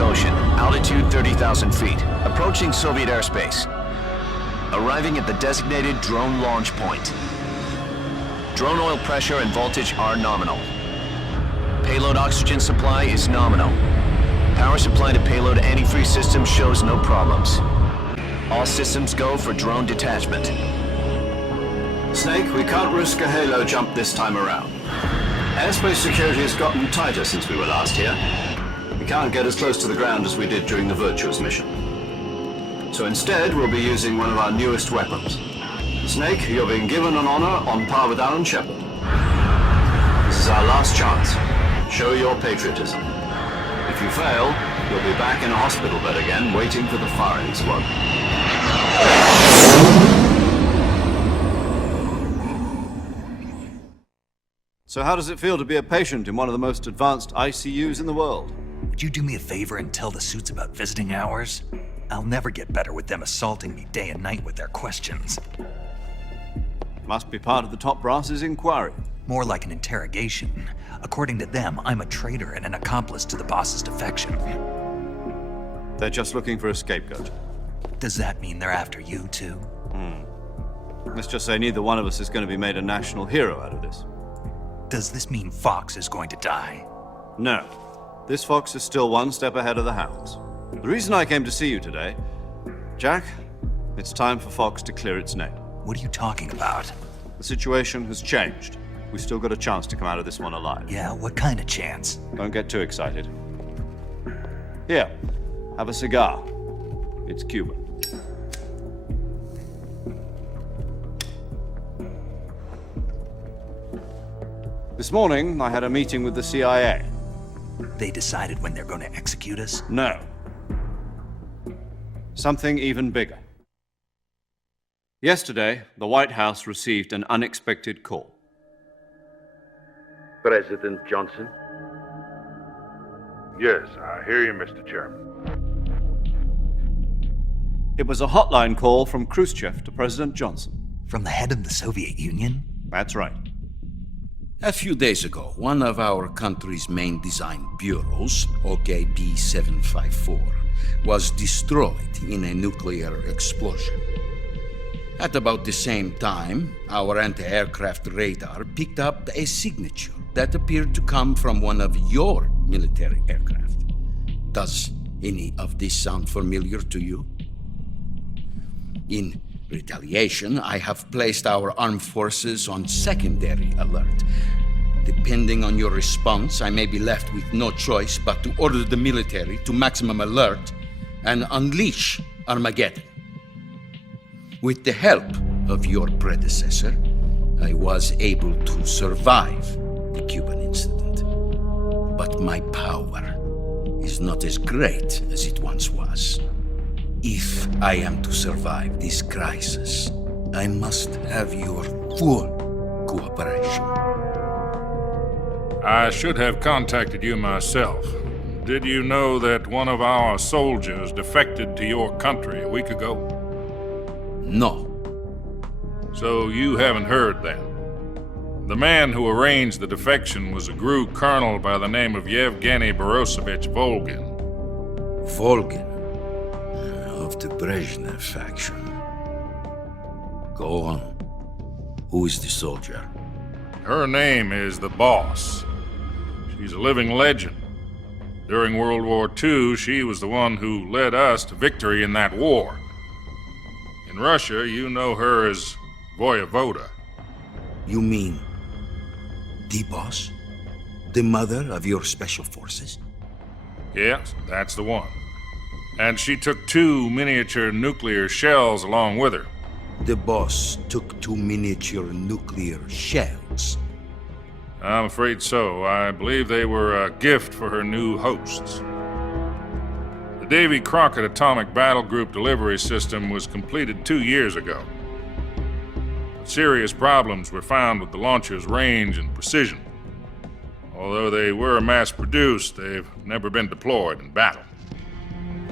Ocean, altitude 30,000 feet, approaching Soviet airspace. Arriving at the designated drone launch point. Drone oil pressure and voltage are nominal. Payload oxygen supply is nominal. Power supply to payload antifreeze system shows no problems. All systems go for drone detachment. Snake, we can't risk a halo jump this time around. Airspace security has gotten tighter since we were last here. We can't get as close to the ground as we did during the Virtuous mission. So instead, we'll be using one of our newest weapons. Snake, you're being given an honor on par with Alan Shepard. This is our last chance. Show your patriotism. If you fail, you'll be back in a hospital bed again, waiting for the firing squad. So how does it feel to be a patient in one of the most advanced ICUs in the world? Would you do me a favor and tell the suits about visiting hours? I'll never get better with them assaulting me day and night with their questions. Must be part of the top brass's inquiry. More like an interrogation. According to them, I'm a traitor and an accomplice to the boss's defection. They're just looking for a scapegoat. Does that mean they're after you, too? Let's just say neither one of us is going to be made a national hero out of this. Does this mean Fox is going to die? No. This fox is still one step ahead of the hounds. The reason I came to see you today, Jack, it's time for Fox to clear its name. What are you talking about? The situation has changed. We've still got a chance to come out of this one alive. Yeah, what kind of chance? Don't get too excited. Here, have a cigar. It's Cuban. This morning, I had a meeting with the CIA. They decided when they're going to execute us? No. Something even bigger. Yesterday, the White House received an unexpected call. President Johnson? Yes, I hear you, Mr. Chairman. It was a hotline call from Khrushchev to President Johnson. From the head of the Soviet Union? That's right. A few days ago, one of our country's main design bureaus, OKB 754, was destroyed in a nuclear explosion. At about the same time, our anti-aircraft radar picked up a signature that appeared to come from one of your military aircraft. Does any of this sound familiar to you? In retaliation, I have placed our armed forces on secondary alert. Depending on your response, I may be left with no choice but to order the military to maximum alert and unleash Armageddon. With the help of your predecessor, I was able to survive the Cuban incident. But my power is not as great as it once was. If I am to survive this crisis, I must have your full cooperation. I should have contacted you myself. Did you know that one of our soldiers defected to your country a week ago? No. So you haven't heard then. The man who arranged the defection was a GRU colonel by the name of Yevgeny Borisovich Volgin. Volgin, of the Brezhnev faction. Go on. Who is the soldier? Her name is the Boss. She's a living legend. During World War II, she was the one who led us to victory in that war. In Russia, you know her as Voyevoda. You mean the boss? The mother of your special forces? Yes, that's the one. And she took 2 miniature nuclear shells along with her. The boss took 2 miniature nuclear shells. I'm afraid so. I believe they were a gift for her new hosts. The Davy Crockett Atomic Battle Group delivery system was completed 2 years ago. But serious problems were found with the launcher's range and precision. Although they were mass-produced, they've never been deployed in battle.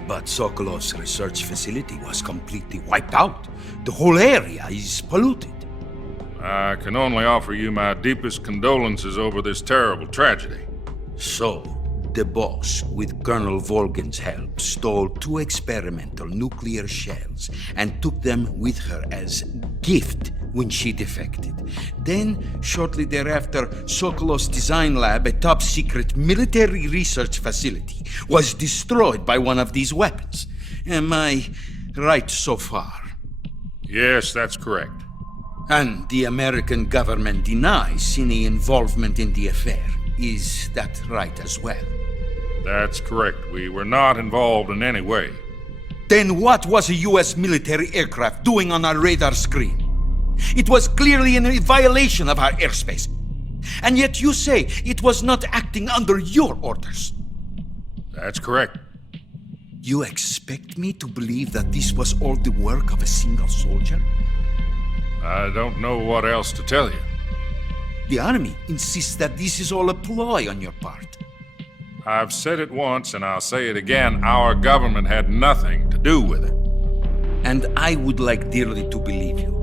But Sokolov's research facility was completely wiped out. The whole area is polluted. I can only offer you my deepest condolences over this terrible tragedy. So, the boss, with Colonel Volgan's help, stole 2 experimental nuclear shells and took them with her as gift when she defected. Then, shortly thereafter, Sokolov's design lab, a top-secret military research facility, was destroyed by one of these weapons. Am I right so far? Yes, that's correct. And the American government denies any involvement in the affair. Is that right as well? That's correct. We were not involved in any way. Then what was a US military aircraft doing on our radar screen? It was clearly in a violation of our airspace. And yet you say it was not acting under your orders. That's correct. You expect me to believe that this was all the work of a single soldier? I don't know what else to tell you. The army insists that this is all a ploy on your part. I've said it once and I'll say it again. Our government had nothing to do with it. And I would like dearly to believe you.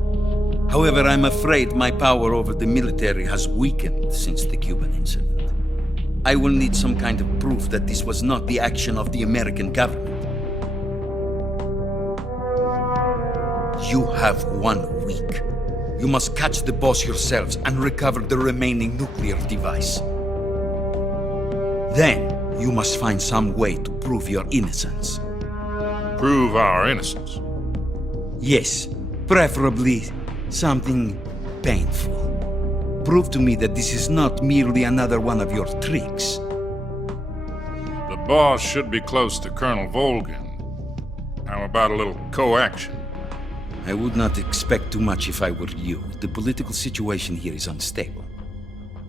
However, I'm afraid my power over the military has weakened since the Cuban incident. I will need some kind of proof that this was not the action of the American government. You have 1 week. You must catch the boss yourselves and recover the remaining nuclear device. Then, you must find some way to prove your innocence. Prove our innocence. Yes, preferably something painful. Prove to me that this is not merely another one of your tricks. The boss should be close to Colonel Volgan. How about a little coaction? I would not expect too much if I were you. The political situation here is unstable.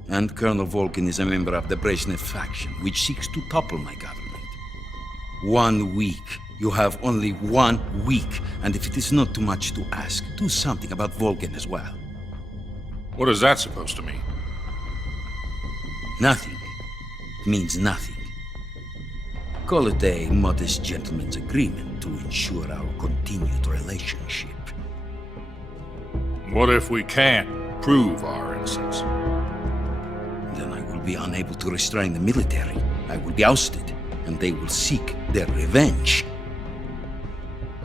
And Colonel Volgan is a member of the Brezhnev faction, which seeks to topple my government. 1 week. You have only 1 week, and if it is not too much to ask, do something about Volgan as well. What is that supposed to mean? Nothing. It means nothing. Call it a modest gentleman's agreement to ensure our continued relationship. What if we can't prove our innocence? Then I will be unable to restrain the military. I will be ousted, and they will seek their revenge.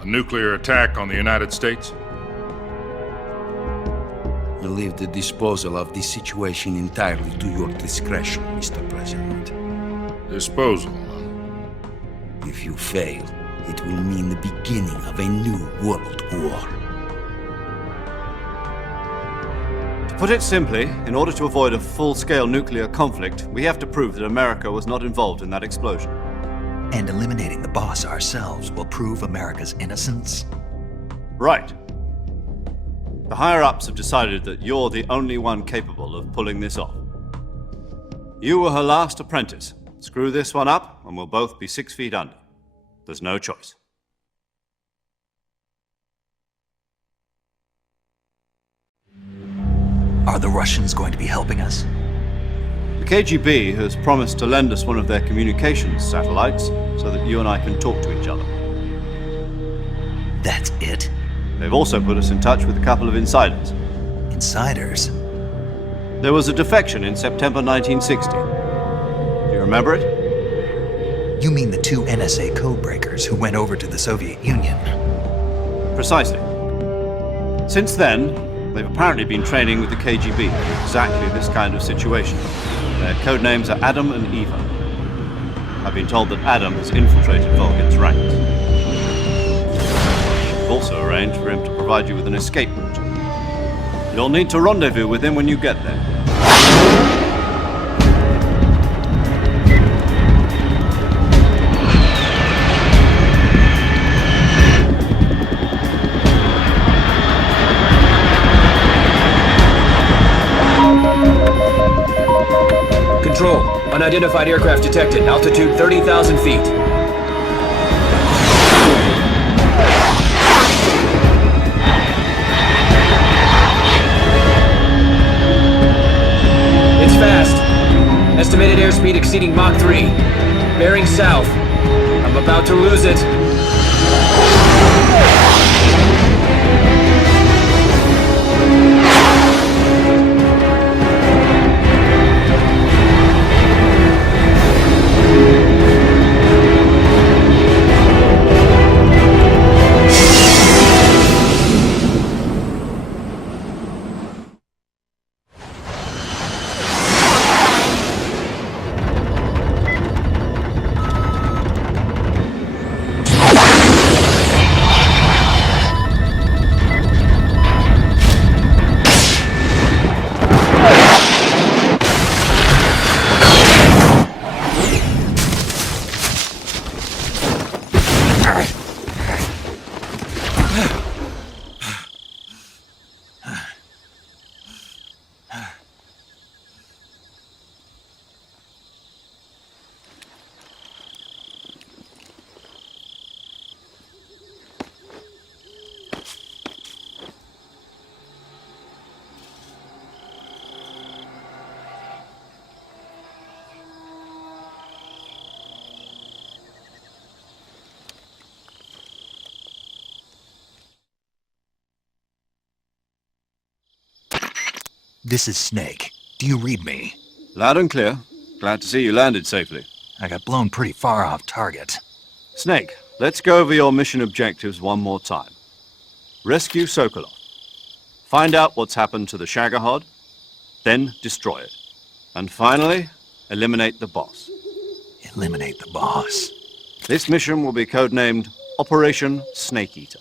A nuclear attack on the United States? I leave the disposal of this situation entirely to your discretion, Mr. President. Disposal. If you fail, it will mean the beginning of a new world war. To put it simply, in order to avoid a full-scale nuclear conflict, we have to prove that America was not involved in that explosion. And eliminating the boss ourselves will prove America's innocence? Right. The higher-ups have decided that you're the only one capable of pulling this off. You were her last apprentice. Screw this one up, and we'll both be 6 feet under. There's no choice. Are the Russians going to be helping us? The KGB has promised to lend us one of their communications satellites so that you and I can talk to each other. That's it? They've also put us in touch with a couple of insiders. Insiders? There was a defection in September 1960. Do you remember it? You mean the 2 NSA codebreakers who went over to the Soviet Union? Precisely. Since then, they've apparently been training with the KGB for exactly this kind of situation. Their code names are Adam and Eva. I've been told that Adam has infiltrated Volgan's ranks. We've also arranged for him to provide you with an escape route. You'll need to rendezvous with him when you get there. Control. Unidentified aircraft detected. Altitude 30,000 feet. It's fast. Estimated airspeed exceeding Mach 3. Bearing south. I'm about to lose it. This is Snake. Do you read me? Loud and clear. Glad to see you landed safely. I got blown pretty far off target. Snake, let's go over your mission objectives one more time. Rescue Sokolov. Find out what's happened to the Shagohod, then destroy it. And finally, eliminate the boss. Eliminate the boss. This mission will be codenamed Operation Snake Eater.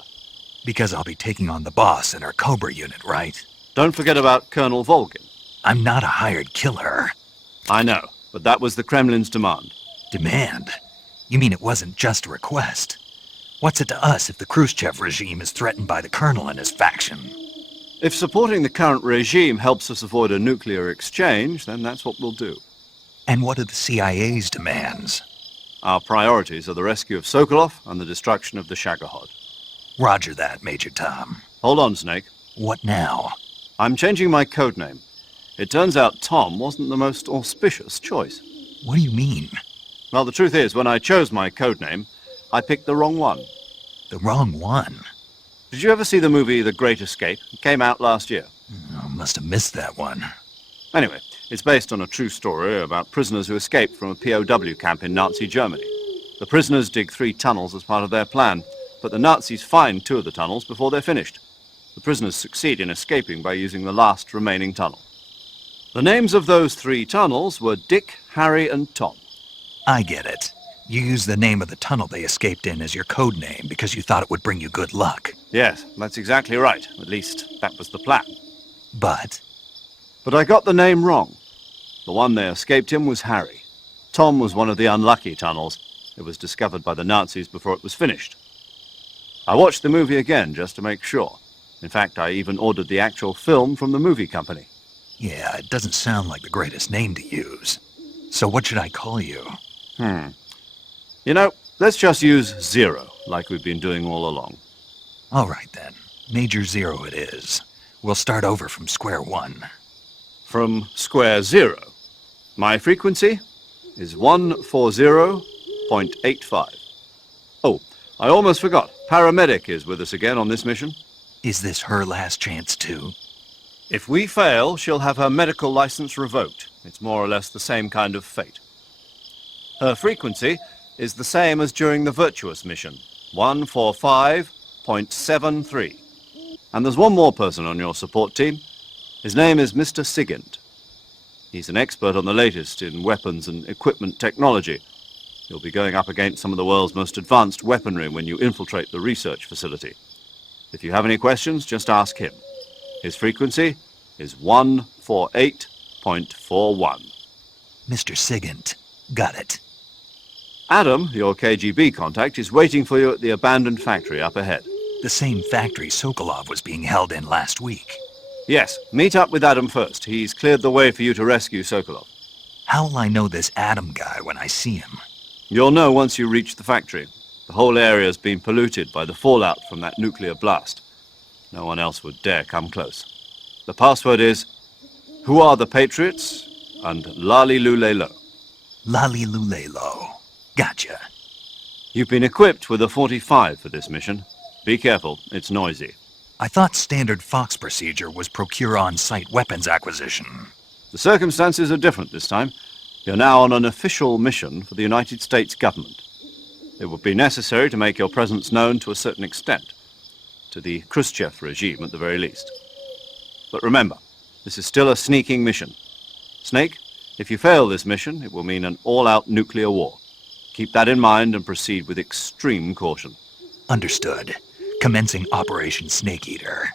Because I'll be taking on the boss in our Cobra unit, right? Don't forget about Colonel Volgin. I'm not a hired killer. I know, but that was the Kremlin's demand. Demand? You mean it wasn't just a request? What's it to us if the Khrushchev regime is threatened by the Colonel and his faction? If supporting the current regime helps us avoid a nuclear exchange, then that's what we'll do. And what are the CIA's demands? Our priorities are the rescue of Sokolov and the destruction of the Shagohod. Roger that, Major Tom. Hold on, Snake. What now? I'm changing my codename. It turns out Tom wasn't the most auspicious choice. What do you mean? Well, the truth is, when I chose my codename, I picked the wrong one. The wrong one? Did you ever see the movie The Great Escape? It came out last year. I must have missed that one. Anyway, it's based on a true story about prisoners who escaped from a POW camp in Nazi Germany. The prisoners dig 3 tunnels as part of their plan, but the Nazis find 2 of the tunnels before they're finished. The prisoners succeed in escaping by using the last remaining tunnel. The names of those 3 tunnels were Dick, Harry, and Tom. I get it. You used the name of the tunnel they escaped in as your code name because you thought it would bring you good luck. Yes, that's exactly right. At least, that was the plan. But I got the name wrong. The one they escaped in was Harry. Tom was one of the unlucky tunnels. It was discovered by the Nazis before it was finished. I watched the movie again just to make sure. In fact, I even ordered the actual film from the movie company. yeah, it doesn't sound like the greatest name to use. So what should I call you? You know, let's just use Zero, like we've been doing all along. All right then. Major Zero it is. We'll start over from square one. From square 0. My frequency is 140.85. Oh, I almost forgot. Paramedic is with us again on this mission. Is this her last chance too? If we fail, she'll have her medical license revoked. It's more or less the same kind of fate. Her frequency is the same as during the Virtuous mission, 145.73. And there's one more person on your support team. His name is Mr. Sigint. He's an expert on the latest in weapons and equipment technology. You'll be going up against some of the world's most advanced weaponry when you infiltrate the research facility. If you have any questions, just ask him. His frequency is 148.41. Mr. Sigint. Got it. Adam, your KGB contact, is waiting for you at the abandoned factory up ahead. The same factory Sokolov was being held in last week. Yes, meet up with Adam first. He's cleared the way for you to rescue Sokolov. How will I know this Adam guy when I see him? You'll know once you reach the factory. The whole area's been polluted by the fallout from that nuclear blast. No one else would dare come close. The password is, Who are the Patriots? And Lali Lulelo. Lali Lulelo. Gotcha. You've been equipped with a 45 for this mission. Be careful, it's noisy. I thought standard Fox procedure was procure on-site weapons acquisition. The circumstances are different this time. You're now on an official mission for the United States government. It would be necessary to make your presence known to a certain extent. To the Khrushchev regime, at the very least. But remember, this is still a sneaking mission. Snake, if you fail this mission, it will mean an all-out nuclear war. Keep that in mind and proceed with extreme caution. Understood. Commencing Operation Snake Eater.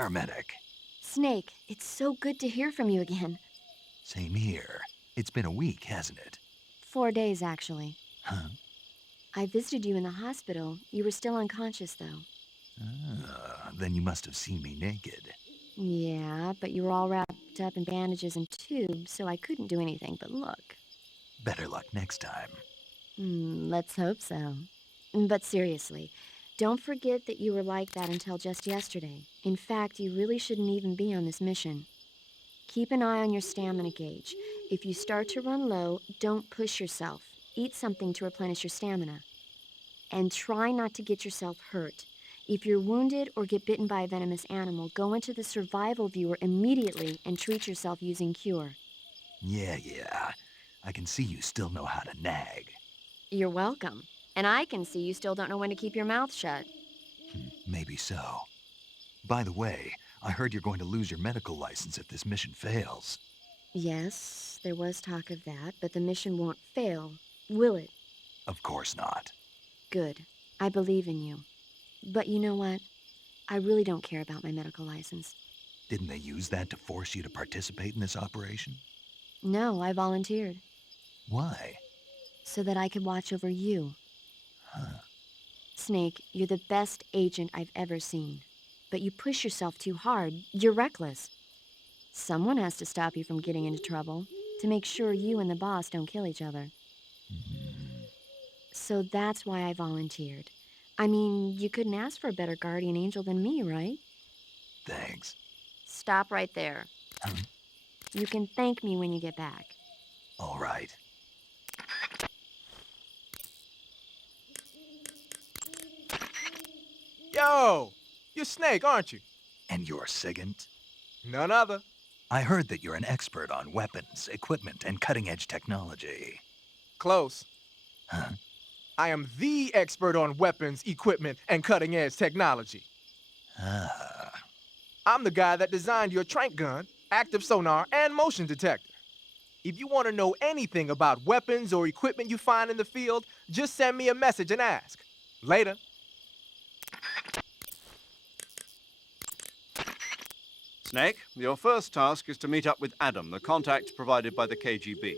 paramedic. Snake, it's so good to hear from you again. Same here. It's been a week, hasn't it? 4 days, actually. Huh? I visited you in the hospital. You were still unconscious, though. Then you must have seen me naked. Yeah, but you were all wrapped up in bandages and tubes, so I couldn't do anything but look. Better luck next time. Let's hope so. But seriously, don't forget that you were like that until just yesterday. In fact, you really shouldn't even be on this mission. Keep an eye on your stamina gauge. If you start to run low, don't push yourself. Eat something to replenish your stamina. And try not to get yourself hurt. If you're wounded or get bitten by a venomous animal, go into the survival viewer immediately and treat yourself using Cure. Yeah. I can see you still know how to nag. You're welcome. And I can see you still don't know when to keep your mouth shut. Maybe so. By the way, I heard you're going to lose your medical license if this mission fails. Yes, there was talk of that, but the mission won't fail, will it? Of course not. Good. I believe in you. But you know what? I really don't care about my medical license. Didn't they use that to force you to participate in this operation? No, I volunteered. Why? So that I could watch over you. Huh. Snake, you're the best agent I've ever seen. But you push yourself too hard. You're reckless. Someone has to stop you from getting into trouble, to make sure you and the boss don't kill each other. So that's why I volunteered. I mean, you couldn't ask for a better guardian angel than me, right? Thanks. Stop right there. Huh? You can thank me when you get back. All right. Yo! You're Snake, aren't you? And you're Sigint? None other. I heard that you're an expert on weapons, equipment, and cutting-edge technology. Close. Huh? I am the expert on weapons, equipment, and cutting-edge technology. Ah. I'm the guy that designed your trank gun, active sonar, and motion detector. If you want to know anything about weapons or equipment you find in the field, just send me a message and ask. Later. Snake, your first task is to meet up with Adam, the contact provided by the KGB.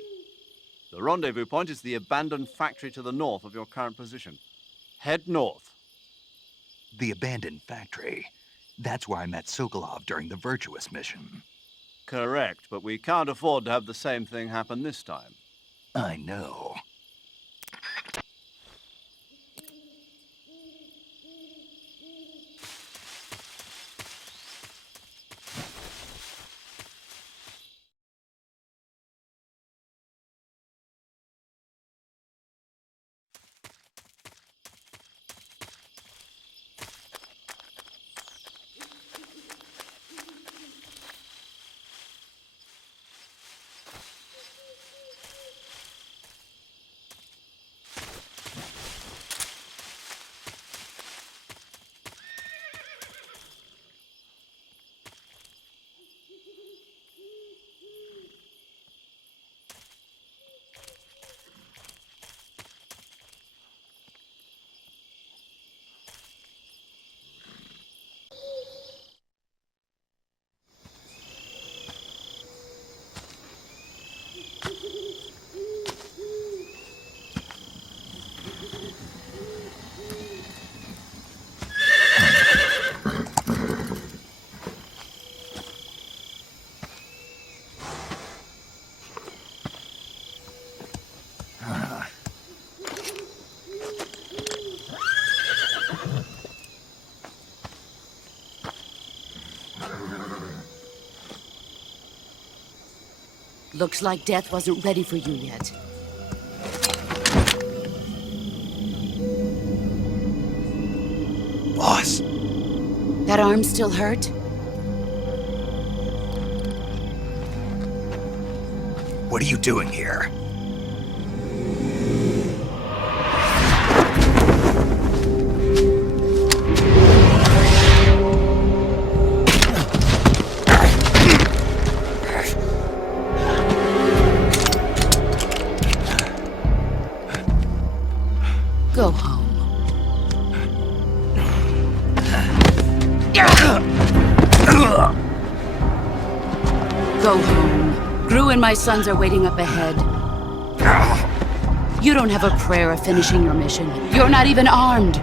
The rendezvous point is the abandoned factory to the north of your current position. Head north. The abandoned factory. That's where I met Sokolov during the Virtuous mission. Correct, but we can't afford to have the same thing happen this time. I know. Looks like death wasn't ready for you yet. Boss! That arm still hurt? What are you doing here? Go home. My sons are waiting up ahead. You don't have a prayer of finishing your mission. You're not even armed.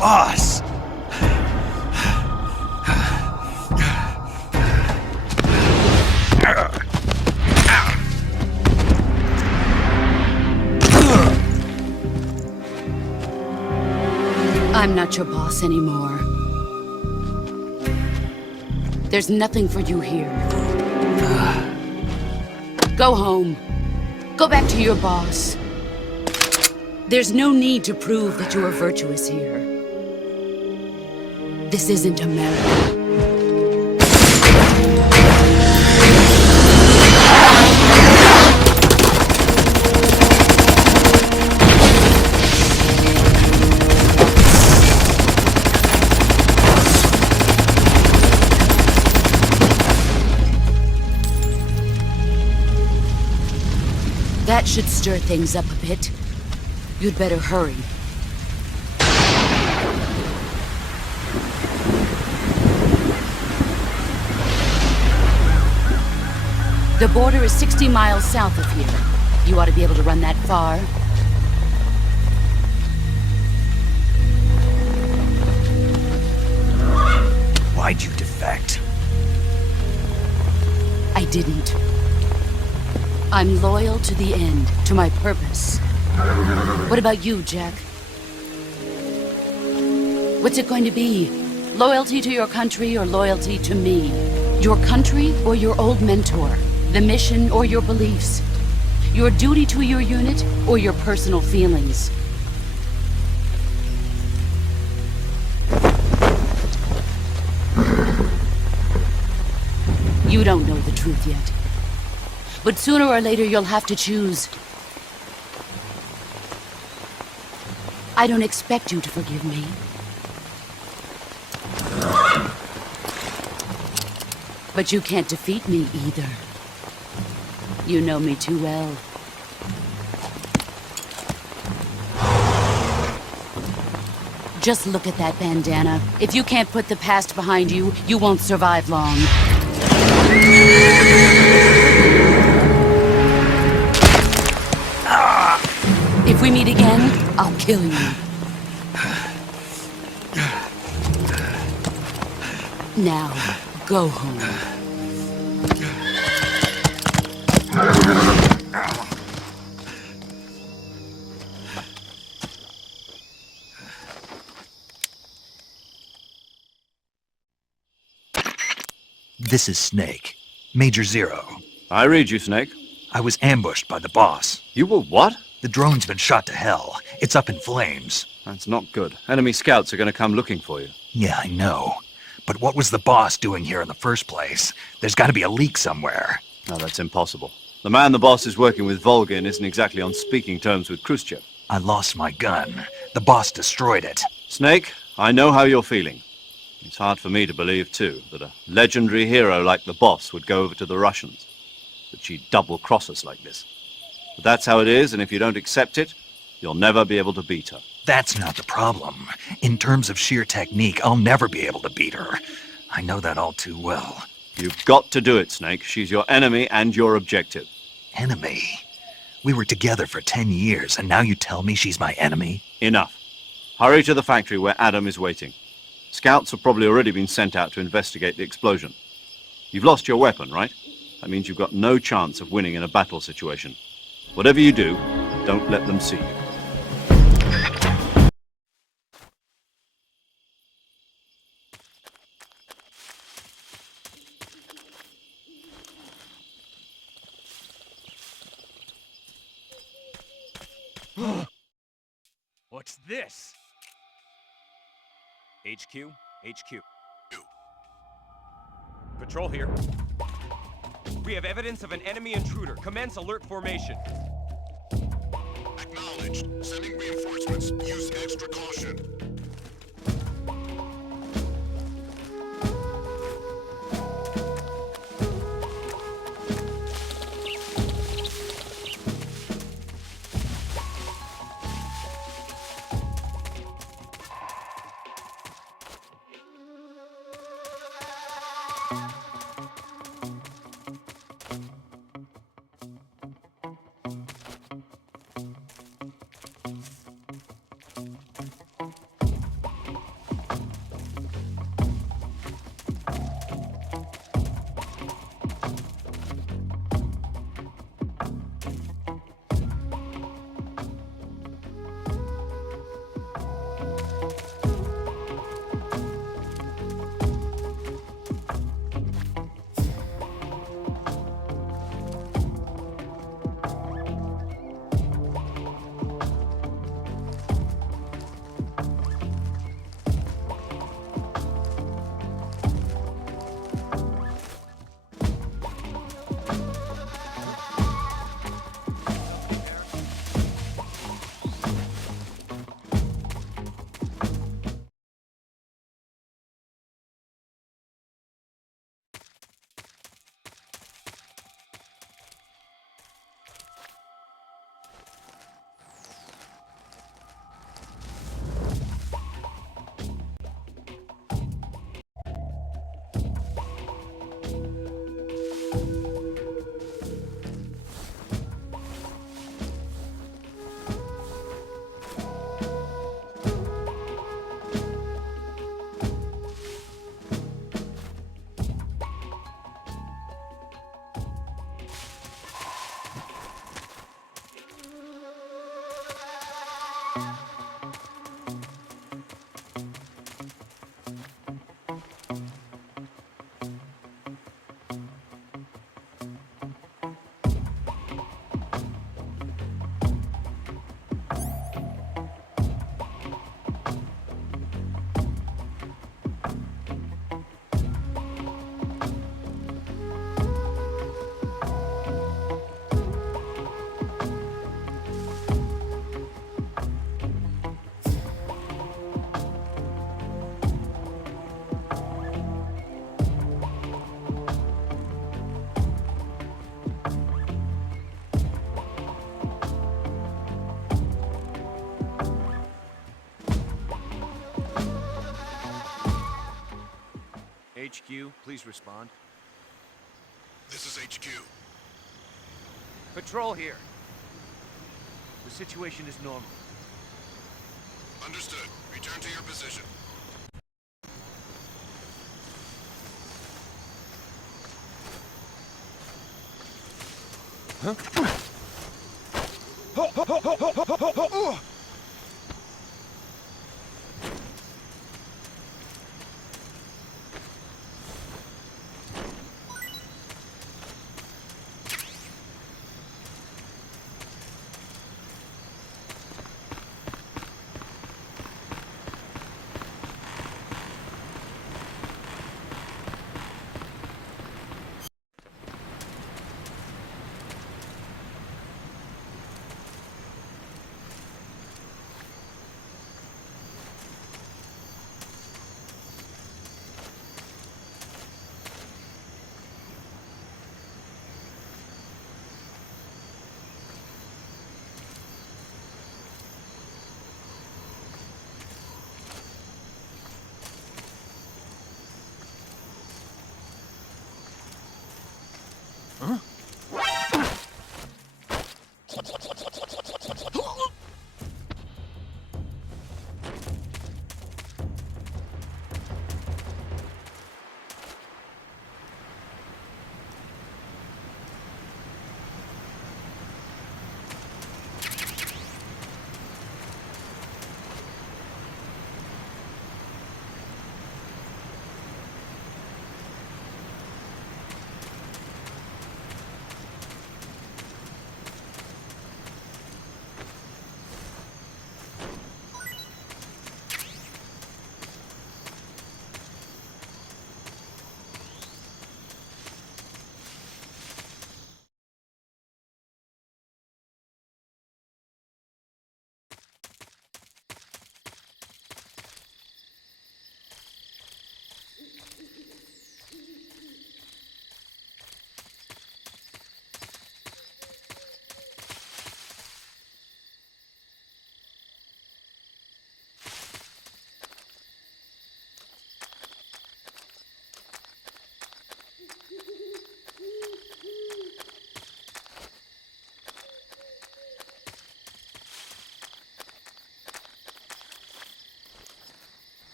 Boss! I'm not your boss anymore. There's nothing for you here. Go home. Go back to your boss. There's no need to prove that you are virtuous here. This isn't America. That should stir things up a bit. You'd better hurry. The border is 60 miles south of here. You ought to be able to run that far. Why'd you defect? I didn't. I'm loyal to the end, to my purpose. What about you, Jack? What's it going to be? Loyalty to your country or loyalty to me? Your country or your old mentor? The mission or your beliefs? Your duty to your unit or your personal feelings? You don't know the truth yet. But sooner or later, you'll have to choose. I don't expect you to forgive me. But you can't defeat me either. You know me too well. Just look at that bandana. If you can't put the past behind you, you won't survive long. If we meet again, I'll kill you. Now, go home. This is Snake. Major Zero. I read you, Snake. I was ambushed by the boss. You were what? The drone's been shot to hell. It's up in flames. That's not good. Enemy scouts are going to come looking for you. Yeah, I know. But what was the boss doing here in the first place? There's got to be a leak somewhere. No, that's impossible. The man the boss is working with, Volgin, isn't exactly on speaking terms with Khrushchev. I lost my gun. The boss destroyed it. Snake, I know how you're feeling. It's hard for me to believe, too, that a legendary hero like the boss would go over to the Russians. That she'd double-cross us like this. But that's how it is, and if you don't accept it, you'll never be able to beat her. That's not the problem. In terms of sheer technique, I'll never be able to beat her. I know that all too well. You've got to do it, Snake. She's your enemy and your objective. Enemy? We were together for 10 years, and now you tell me she's my enemy? Enough. Hurry to the factory where Adam is waiting. Scouts have probably already been sent out to investigate the explosion. You've lost your weapon, right? That means you've got no chance of winning in a battle situation. Whatever you do, don't let them see you. What's this? HQ? HQ. Patrol here. We have evidence of an enemy intruder. Commence alert formation. Acknowledged. Sending reinforcements. Use extra caution. HQ, please respond. This is HQ. Patrol here. The situation is normal. Understood. Return to your position.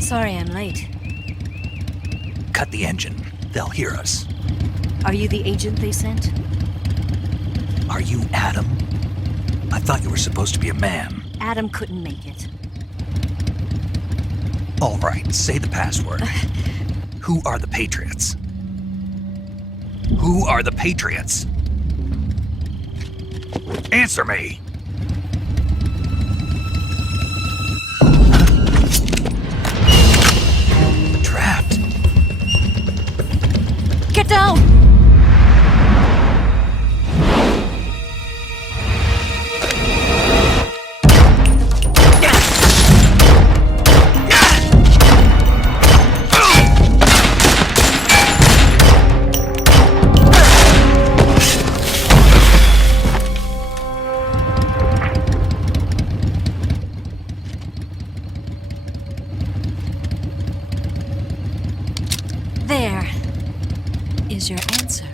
Sorry I'm late. Cut the engine. They'll hear us. Are you the agent they sent? Are you Adam? I thought you were supposed to be a man. Adam couldn't make it. All right, say the password. Who are the Patriots? Who are the Patriots? Answer me! Trapped. Get down! There is your answer.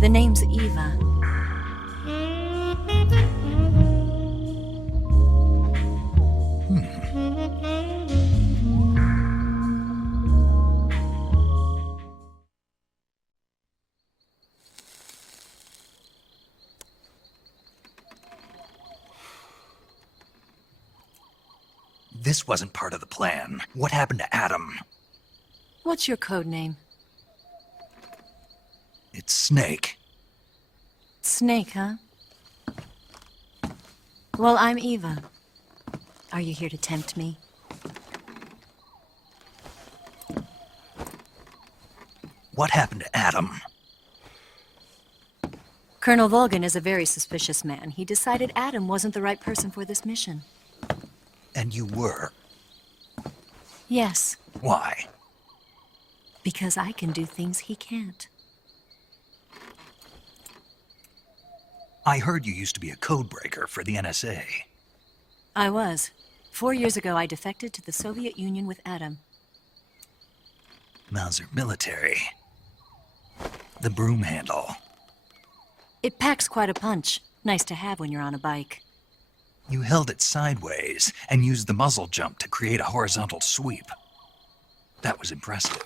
The name's Eva. This wasn't part of the plan. What happened to Adam? What's your code name? It's Snake. Snake, huh? Well, I'm Eva. Are you here to tempt me? What happened to Adam? Colonel Volgan is a very suspicious man. He decided Adam wasn't the right person for this mission. And you were. Yes, Why? because I can do things he can't. I heard you used to be a codebreaker for the NSA. I was. 4 years ago, I defected to the Soviet Union with Adam. Mauser military. The broom handle. It packs quite a punch. Nice to have when you're on a bike. You held it sideways and used the muzzle jump to create a horizontal sweep. That was impressive.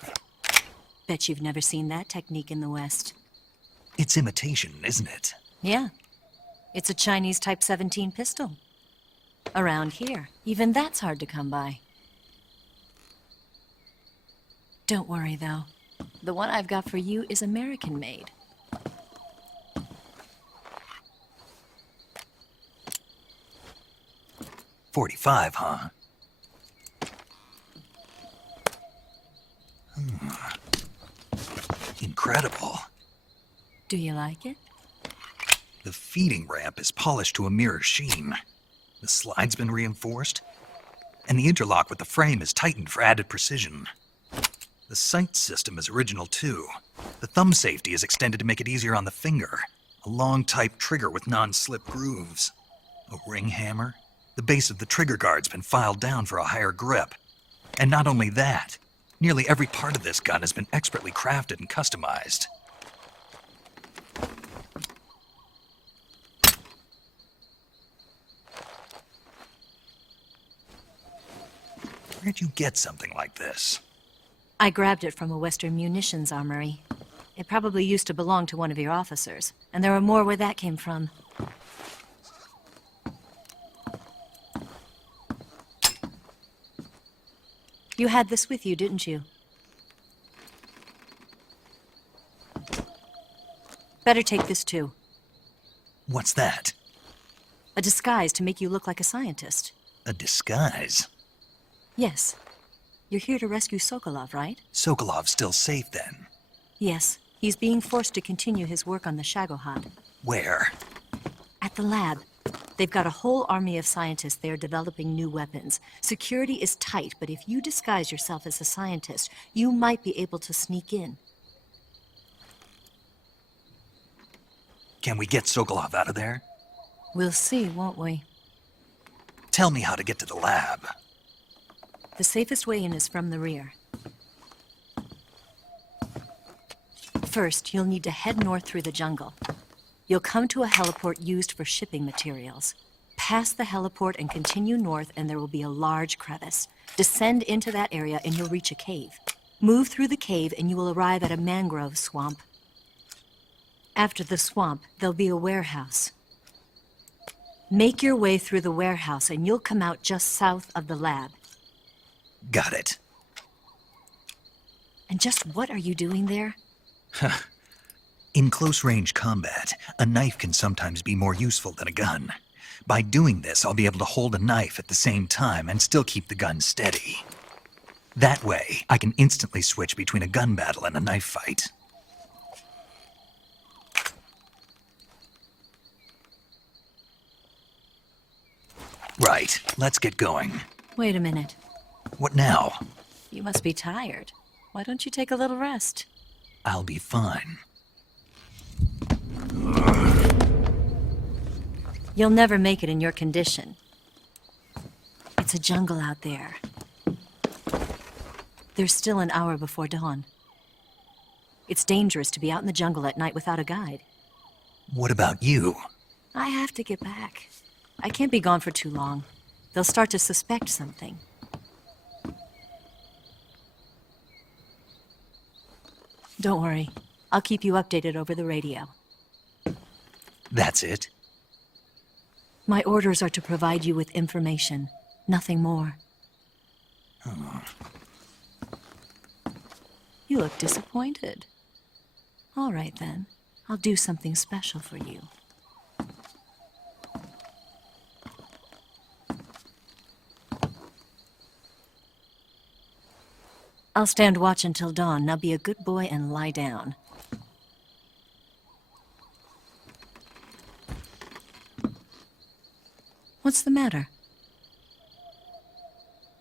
Bet you've never seen that technique in the West. It's imitation, isn't it? Yeah. It's a Chinese Type 17 pistol. Around here, even that's hard to come by. Don't worry, though. The one I've got for you is American-made. .45, huh? Incredible. Do you like it? The feeding ramp is polished to a mirror sheen. The slide's been reinforced, and the interlock with the frame is tightened for added precision. The sight system is original too. The thumb safety is extended to make it easier on the finger. A long type trigger with non-slip grooves. A ring hammer. The base of the trigger guard's been filed down for a higher grip. And not only that, Nearly every part of this gun has been expertly crafted and customized. Where'd you get something like this? I grabbed it from a Western munitions armory. It probably used to belong to one of your officers, and there are more where that came from. You had this with you, didn't you? Better take this too. What's that? A disguise to make you look like a scientist. A disguise? Yes. You're here to rescue Sokolov, right? Sokolov's still safe then? Yes. He's being forced to continue his work on the Shagohod. Where? At the lab. They've got a whole army of scientists there developing new weapons. Security is tight, but if you disguise yourself as a scientist, you might be able to sneak in. Can we get Sokolov out of there? We'll see, won't we? Tell me how to get to the lab. The safest way in is from the rear. First, you'll need to head north through the jungle. You'll come to a heliport used for shipping materials. Pass the heliport and continue north, and there will be a large crevice. Descend into that area and you'll reach a cave. Move through the cave and you will arrive at a mangrove swamp. After the swamp, there'll be a warehouse. Make your way through the warehouse and you'll come out just south of the lab. Got it. And just what are you doing there? In close-range combat, a knife can sometimes be more useful than a gun. By doing this, I'll be able to hold a knife at the same time and still keep the gun steady. That way, I can instantly switch between a gun battle and a knife fight. Right, let's get going. Wait a minute. What now? You must be tired. Why don't you take a little rest? I'll be fine. You'll never make it in your condition. It's a jungle out there. There's still an hour before dawn. It's dangerous to be out in the jungle at night without a guide. What about you? I have to get back. I can't be gone for too long. They'll start to suspect something. Don't worry. I'll keep you updated over the radio. That's it? My orders are to provide you with information. Nothing more. Oh. You look disappointed. All right, then. I'll do something special for you. I'll stand watch until dawn. Now be a good boy and lie down. What's the matter?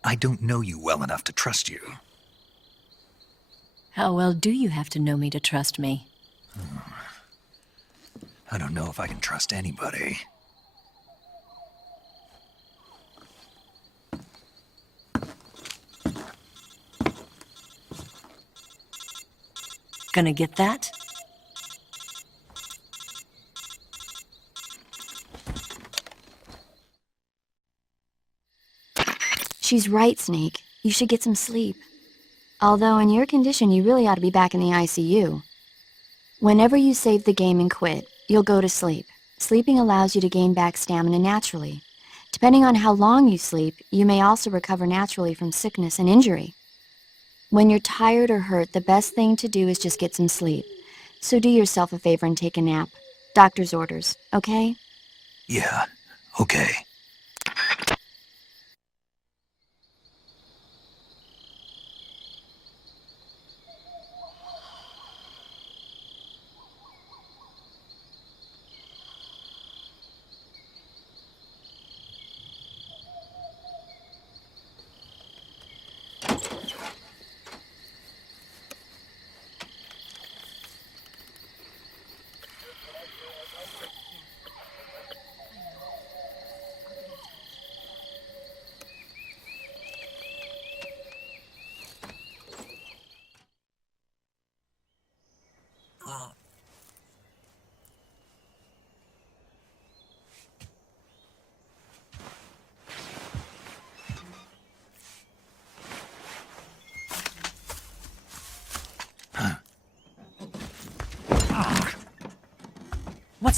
I don't know you well enough to trust you. How well do you have to know me to trust me? I don't know if I can trust anybody. Gonna get that? She's right, Snake. You should get some sleep. Although in your condition, you really ought to be back in the ICU. Whenever you save the game and quit, you'll go to sleep. Sleeping allows you to gain back stamina naturally. Depending on how long you sleep, you may also recover naturally from sickness and injury. When you're tired or hurt, the best thing to do is just get some sleep. So do yourself a favor and take a nap. Doctor's orders, okay? Yeah, okay.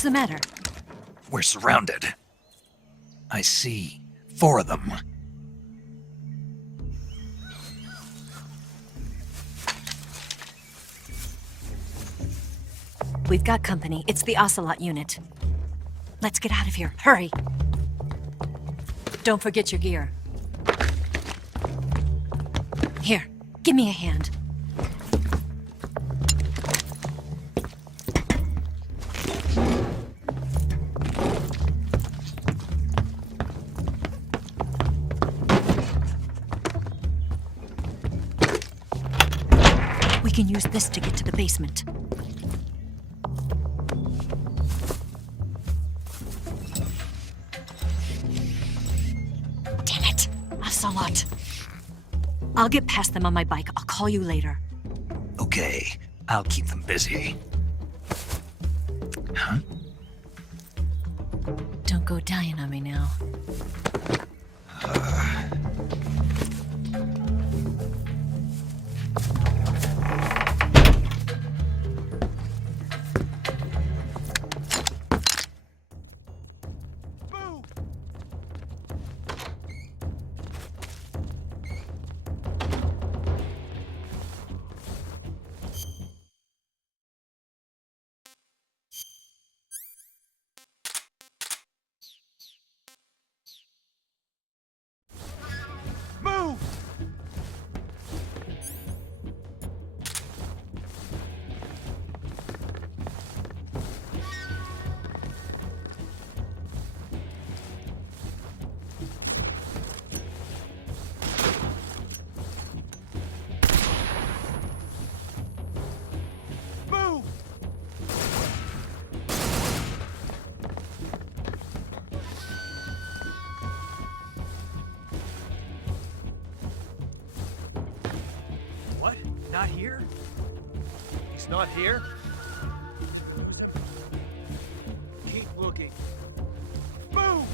What's the matter? We're surrounded. I see 4 of them. We've got company. It's the Ocelot unit. Let's get out of here. Hurry! Don't forget your gear. Here, give me a hand. We can use this to get to the basement. Damn it! Ocelot. I'll get past them on my bike. I'll call you later. Okay, I'll keep them busy. Huh? Don't go dying on me now. Move! Move! What? Not here? He's not here? Keep looking. Move!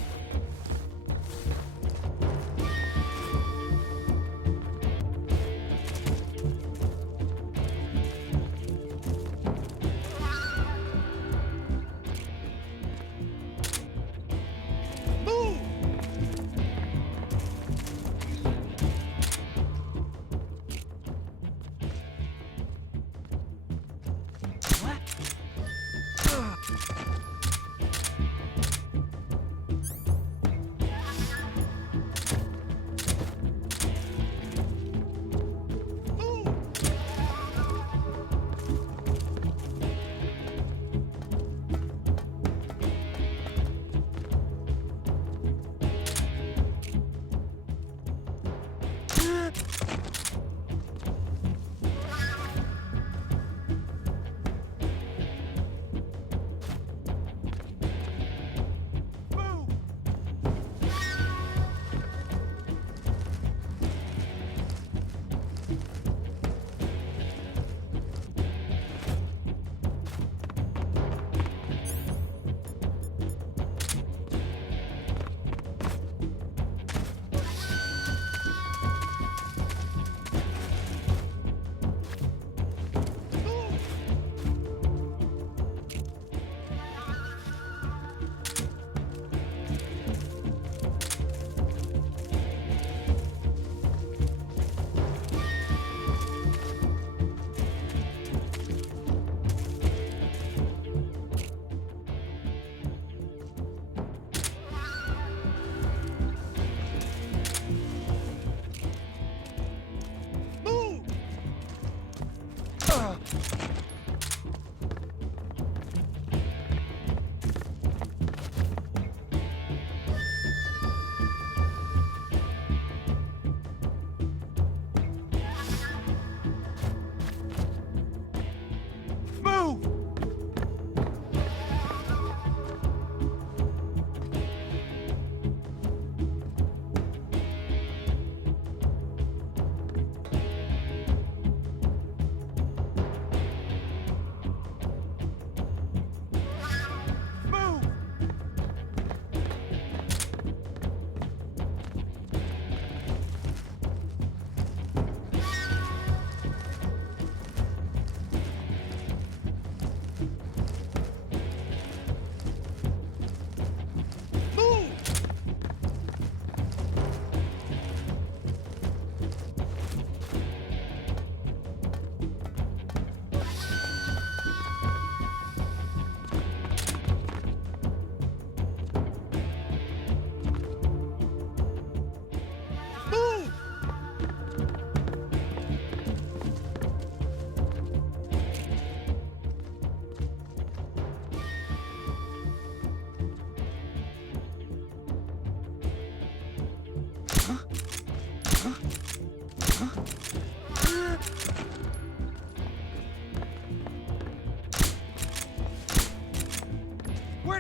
Move!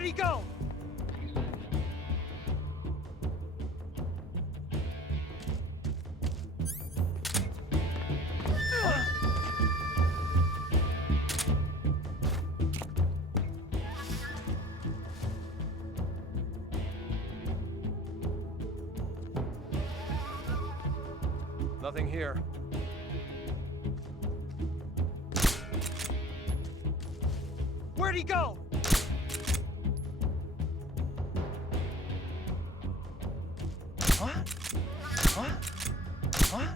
he go? Nothing here. Where'd he go? Huh? Huh? Huh?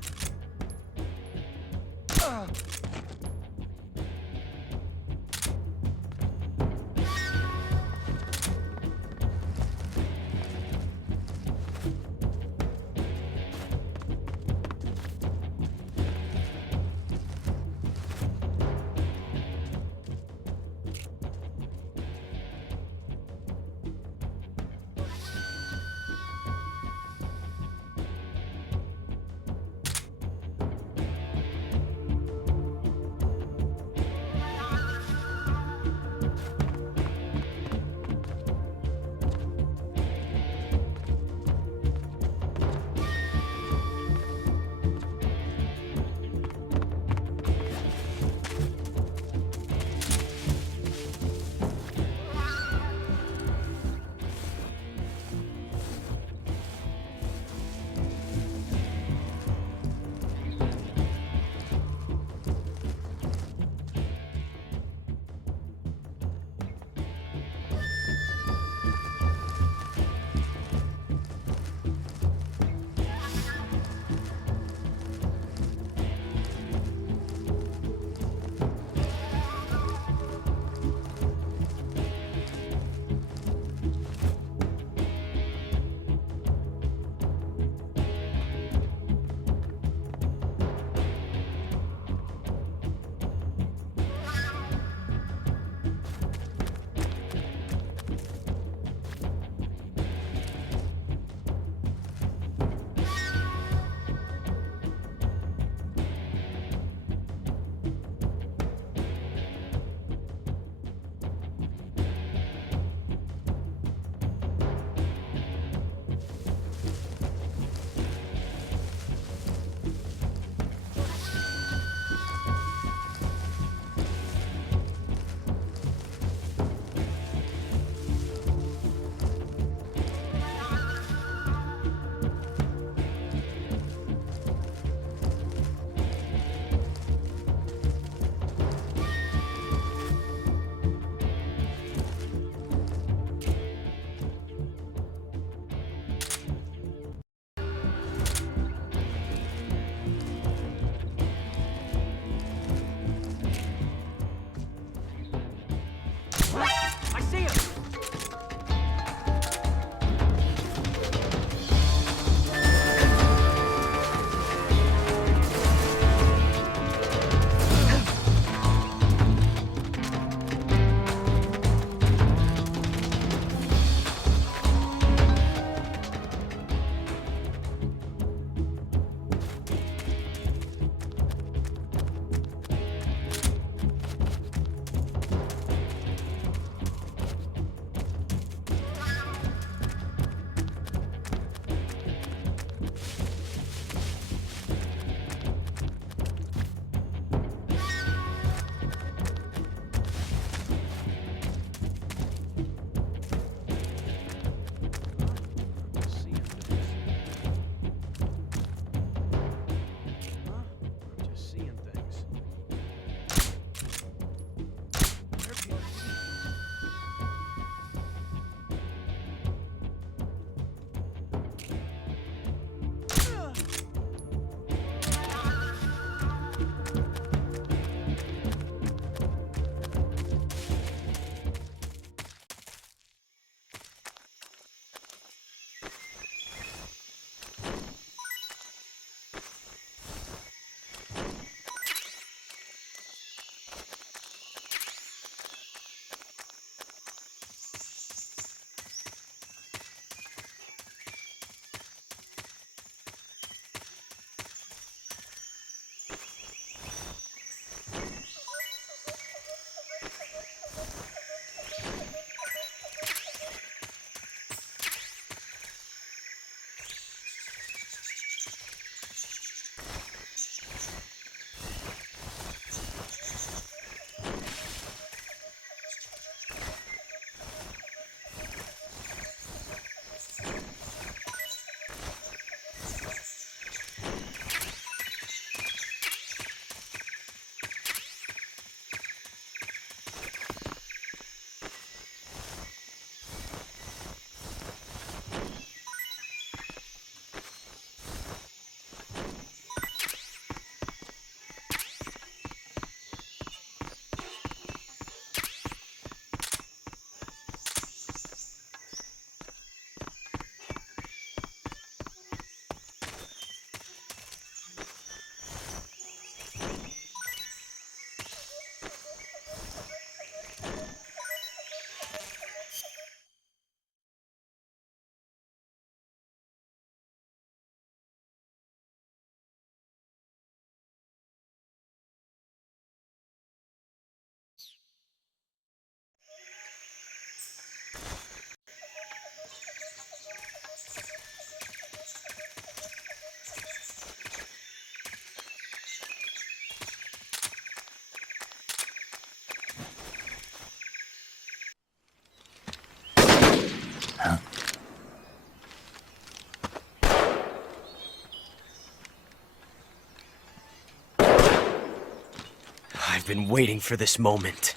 I've been waiting for this moment.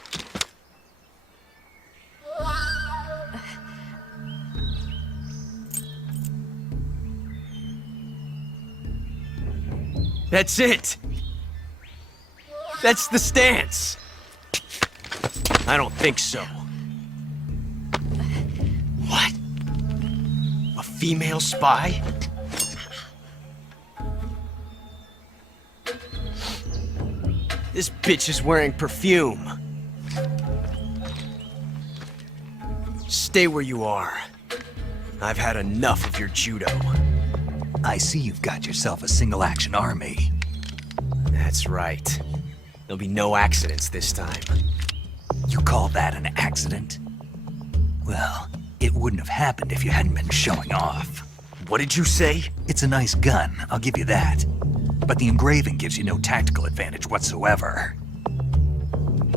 That's it! That's the stance! I don't think so. What? A female spy? This bitch is wearing perfume. Stay where you are. I've had enough of your judo. I see you've got yourself a single-action army. That's right. There'll be no accidents this time. You call that an accident? Well, it wouldn't have happened if you hadn't been showing off. What did you say? It's a nice gun, I'll give you that. But the engraving gives you no tactical advantage whatsoever.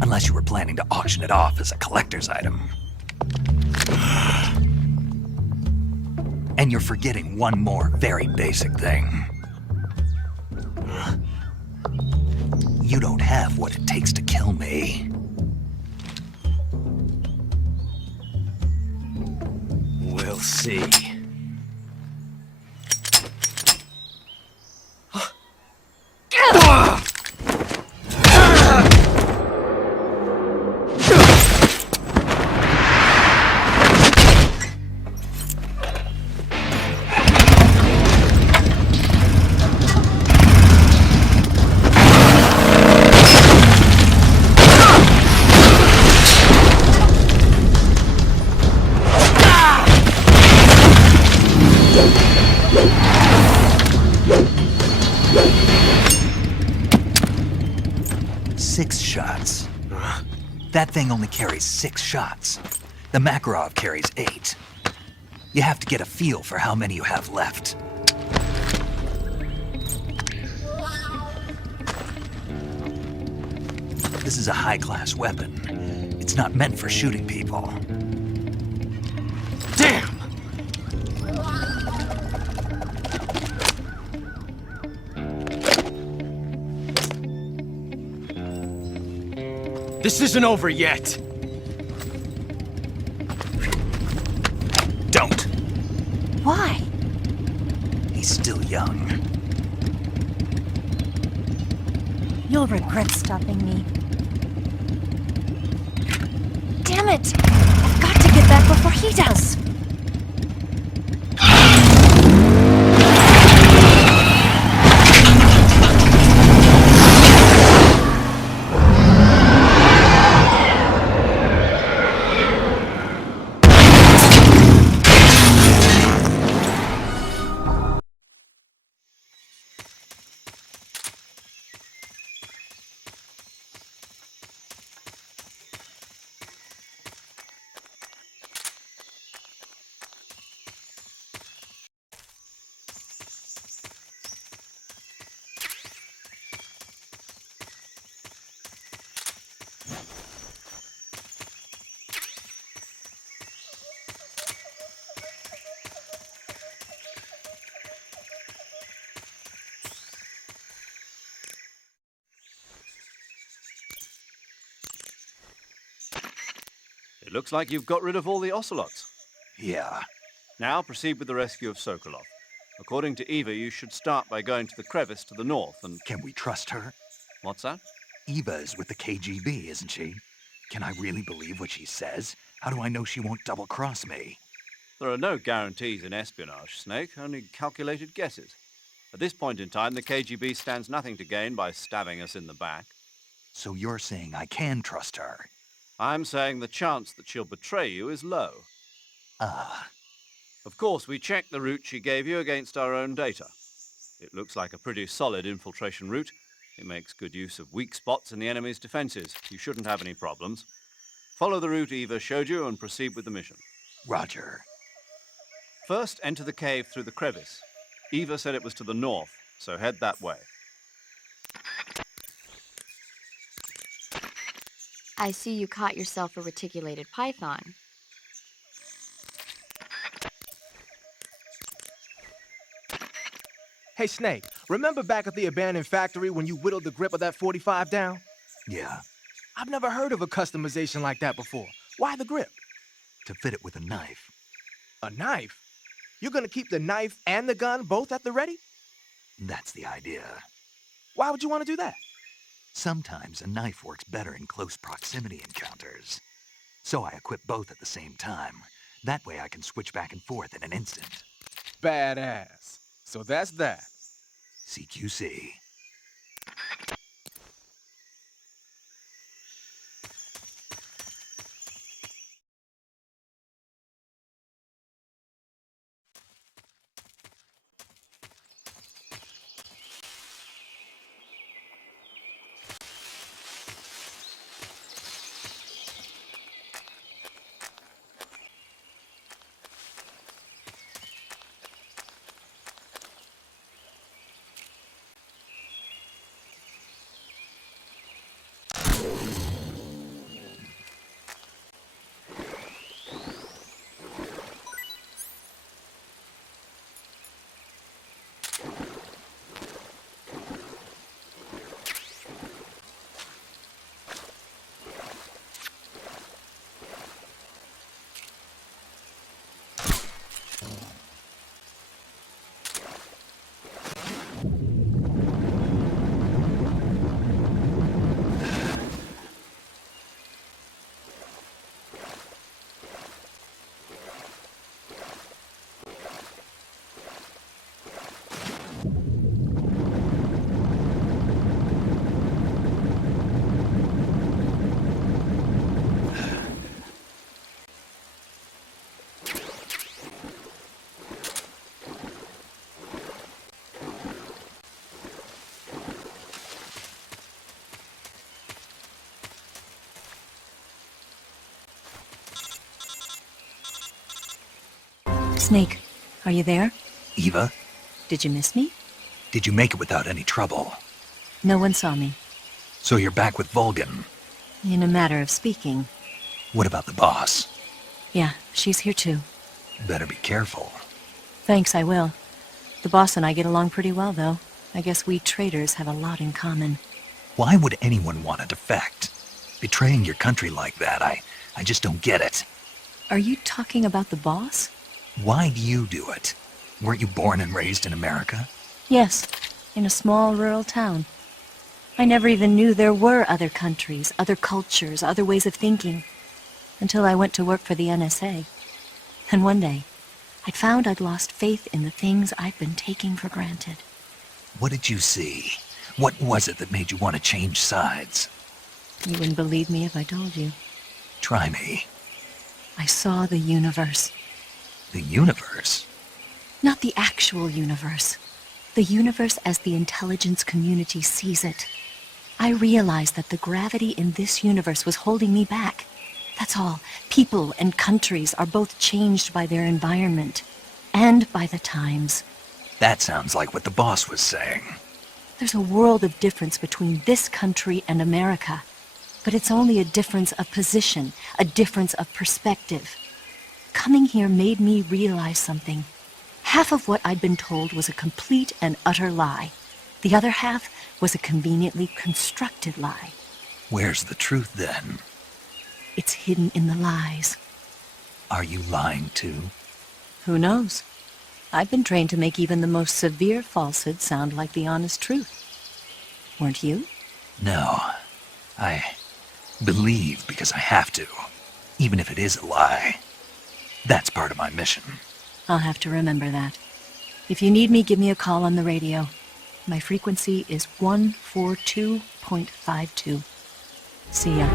Unless you were planning to auction it off as a collector's item. And you're forgetting one more very basic thing. You don't have what it takes to kill me. We'll see. That thing only carries 6 shots. The Makarov carries 8. You have to get a feel for how many you have left. This is a high-class weapon. It's not meant for shooting people. Damn! This isn't over yet. Don't. Why? He's still young. You'll regret stopping me. Damn it! I've got to get back before he does! It looks like you've got rid of all the ocelots. Yeah. Now proceed with the rescue of Sokolov. According to Eva, you should start by going to the crevice to the north and... Can we trust her? What's that? Eva is with the KGB, isn't she? Can I really believe what she says? How do I know she won't double-cross me? There are no guarantees in espionage, Snake, only calculated guesses. At this point in time, the KGB stands nothing to gain by stabbing us in the back. So you're saying I can trust her? I'm saying the chance that she'll betray you is low. Of course, we checked the route she gave you against our own data. It looks like a pretty solid infiltration route. It makes good use of weak spots in the enemy's defenses. You shouldn't have any problems. Follow the route Eva showed you and proceed with the mission. Roger. First, enter the cave through the crevice. Eva said it was to the north, so head that way. I see you caught yourself a reticulated python. Hey, Snake, remember back at the abandoned factory when you whittled the grip of that 45 down? Yeah, I've never heard of a customization like that before. Why the grip? to fit it with a knife. A knife? You're gonna keep the knife and the gun both at the ready? That's the idea. Why would you want to do that? Sometimes a knife works better in close proximity encounters. So I equip both at the same time. That way I can switch back and forth in an instant. Badass. So that's that. CQC. Snake, are you there? Eva, Did you miss me? did you make it without any trouble? No one saw me. So you're back with Vulcan. In a matter of speaking. What about the boss? Yeah, she's here too. Better be careful. Thanks, I will. The boss and I get along pretty well, though. I guess we traitors have a lot in common. Why would anyone want to defect? Betraying your country like that, I just don't get it. Are you talking about the boss? Why do you do it? Weren't you born and raised in America? Yes, in a small rural town. I never even knew there were other countries, other cultures, other ways of thinking, until I went to work for the NSA. And one day, I'd found I'd lost faith in the things I'd been taking for granted. What did you see? What was it that made you want to change sides? You wouldn't believe me if I told you. Try me. I saw the universe. The universe? Not the actual universe. The universe as the intelligence community sees it. I realized that the gravity in this universe was holding me back. That's all. People and countries are both changed by their environment. And by the times. That sounds like what the boss was saying. There's a world of difference between this country and America. But it's only a difference of position, a difference of perspective. Coming here made me realize something. Half of what I'd been told was a complete and utter lie. The other half was a conveniently constructed lie. Where's the truth then? It's hidden in the lies. Are you lying too? Who knows? I've been trained to make even the most severe falsehood sound like the honest truth. Weren't you? No. I believe because I have to, even if it is a lie. That's part of my mission. I'll have to remember that. If you need me, give me a call on the radio. My frequency is 142.52. See ya.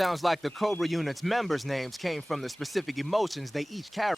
Sounds like the Cobra unit's members' names came from the specific emotions they each carry.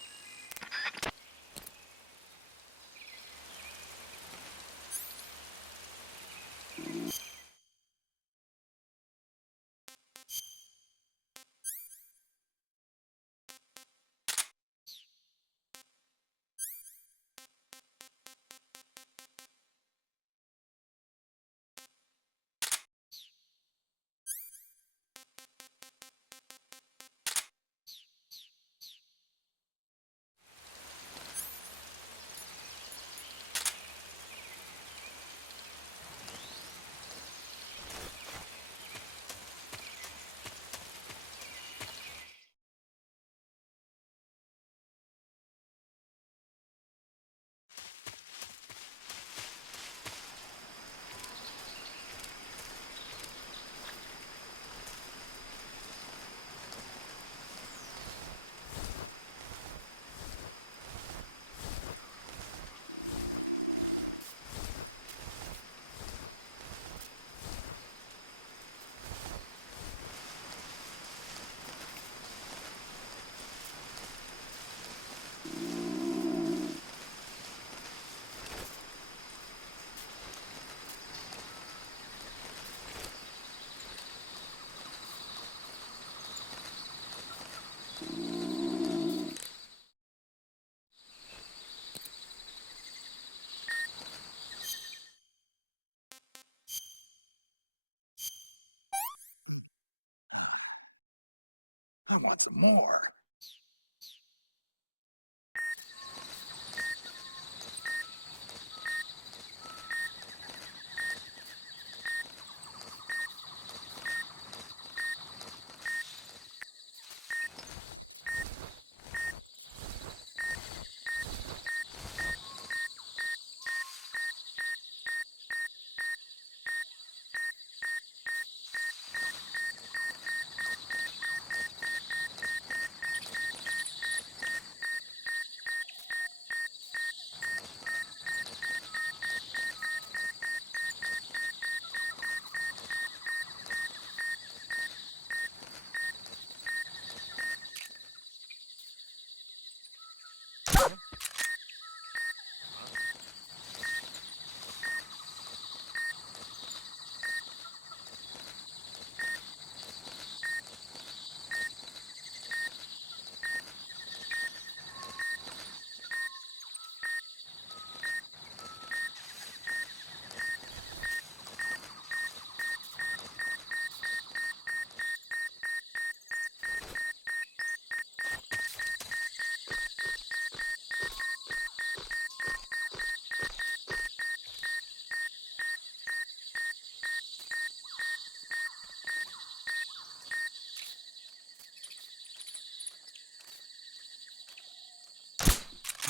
I want some more.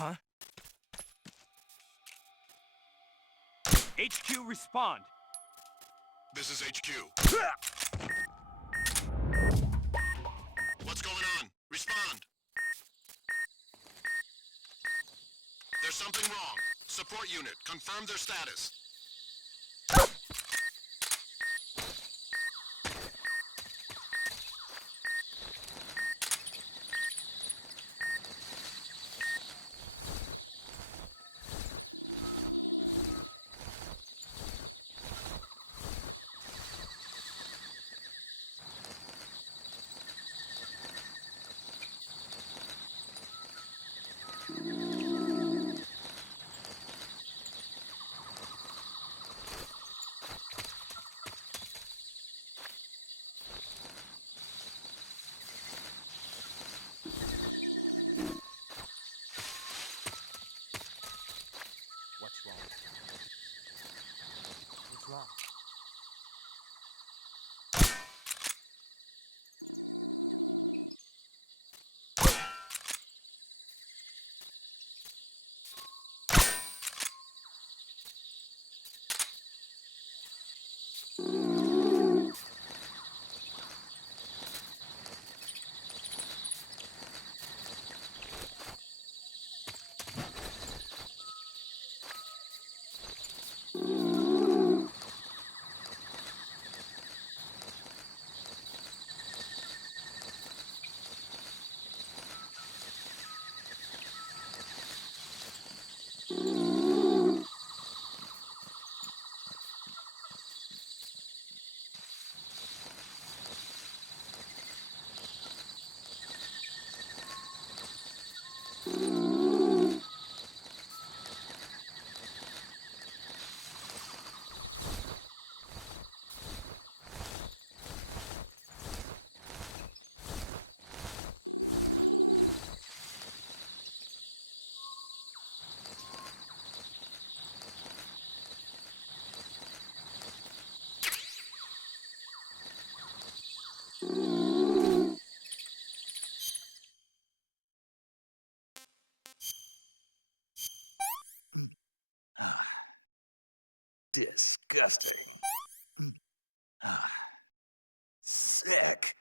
Huh? HQ, respond. This is HQ. What's going on? Respond. There's something wrong. Support unit, confirm their status. What's wrong? What's wrong? Disgusting. Sick.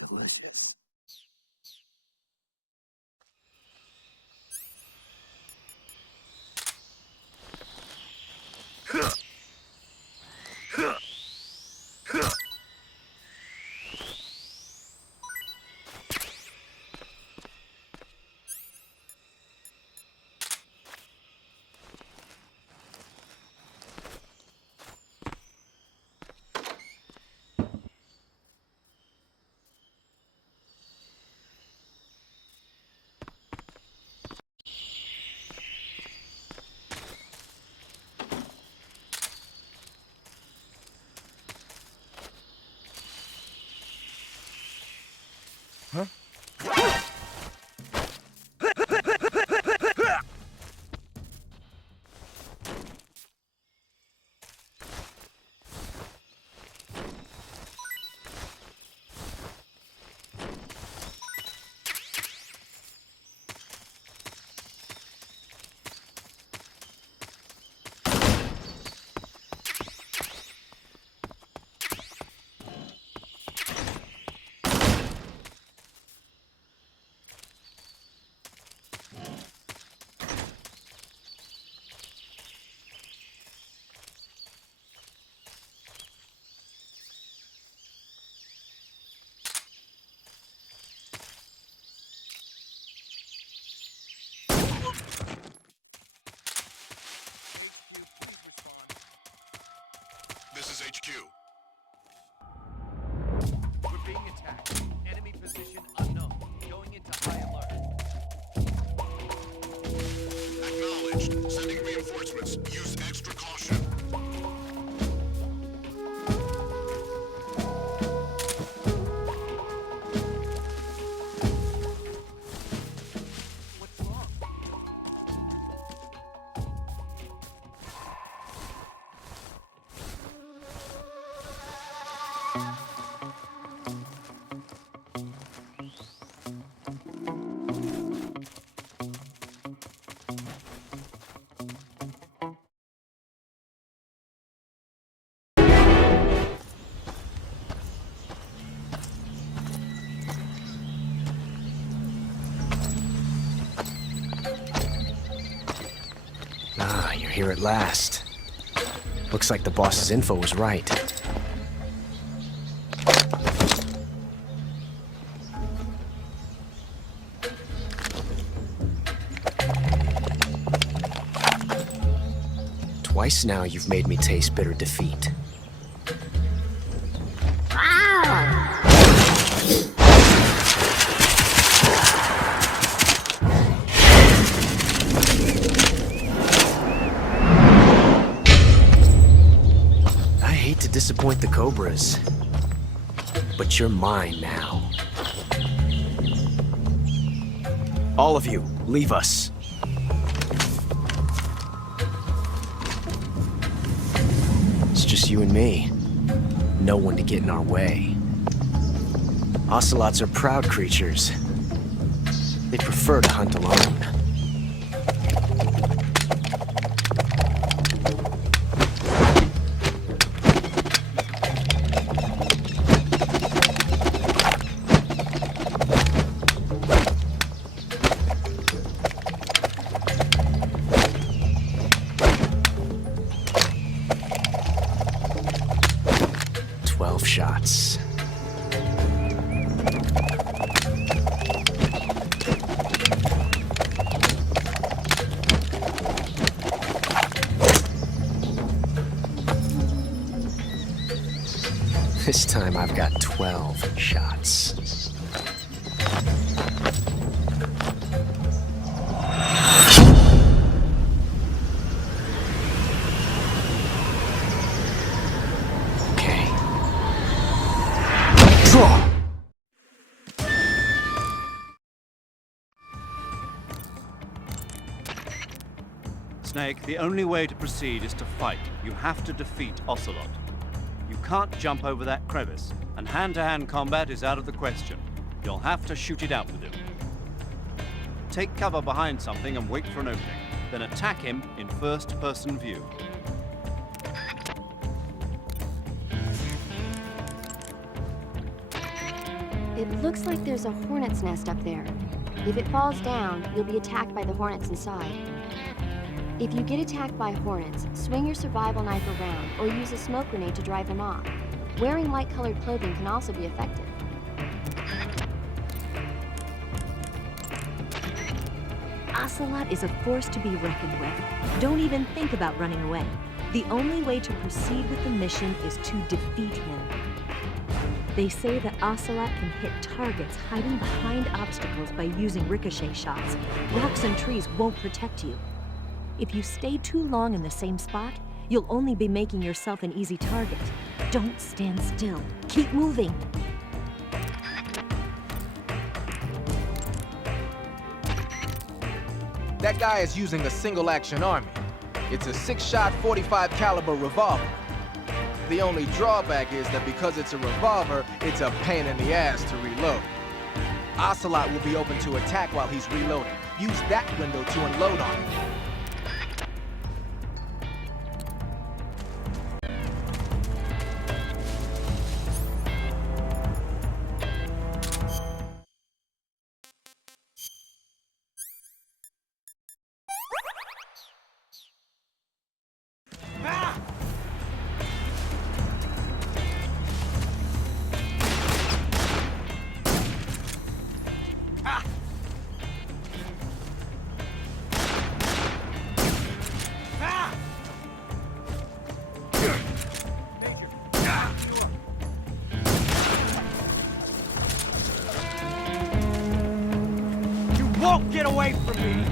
delicious. This is HQ. We're being attacked. Enemy position unknown. Going into high alert. Acknowledged. Sending reinforcements. Use extra caution. What's wrong? Ah, you're here at last. Looks like the boss's info was right. Twice now you've made me taste bitter defeat. I hate to disappoint the Cobras, but you're mine now. All of you, leave us. It's just you and me. No one to get in our way. Ocelots are proud creatures. They prefer to hunt alone. Shots. This time I've got 12 shots. Snake, the only way to proceed is to fight. You have to defeat Ocelot. You can't jump over that crevice, and hand-to-hand combat is out of the question. You'll have to shoot it out with him. Take cover behind something and wait for an opening, then attack him in first-person view. It It looks like there's a hornet's nest up there. If it falls down, you'll be attacked by the hornets inside. If you get attacked by hornets, swing your survival knife around or use a smoke grenade to drive them off. Wearing light-colored clothing can also be effective. Ocelot is a force to be reckoned with. Don't even think about running away. The only way to proceed with the mission is to defeat him. They say that Ocelot can hit targets hiding behind obstacles by using ricochet shots. Rocks and trees won't protect you. If you stay too long in the same spot, you'll only be making yourself an easy target. Don't stand still. Keep moving. That guy is using a single-action army. It's a 6-shot 45 caliber revolver. The only drawback is that because it's a revolver, it's a pain in the ass to reload. Ocelot will be open to attack while he's reloading. Use that window to unload on him. Won't get away from me!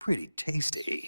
Pretty tasty.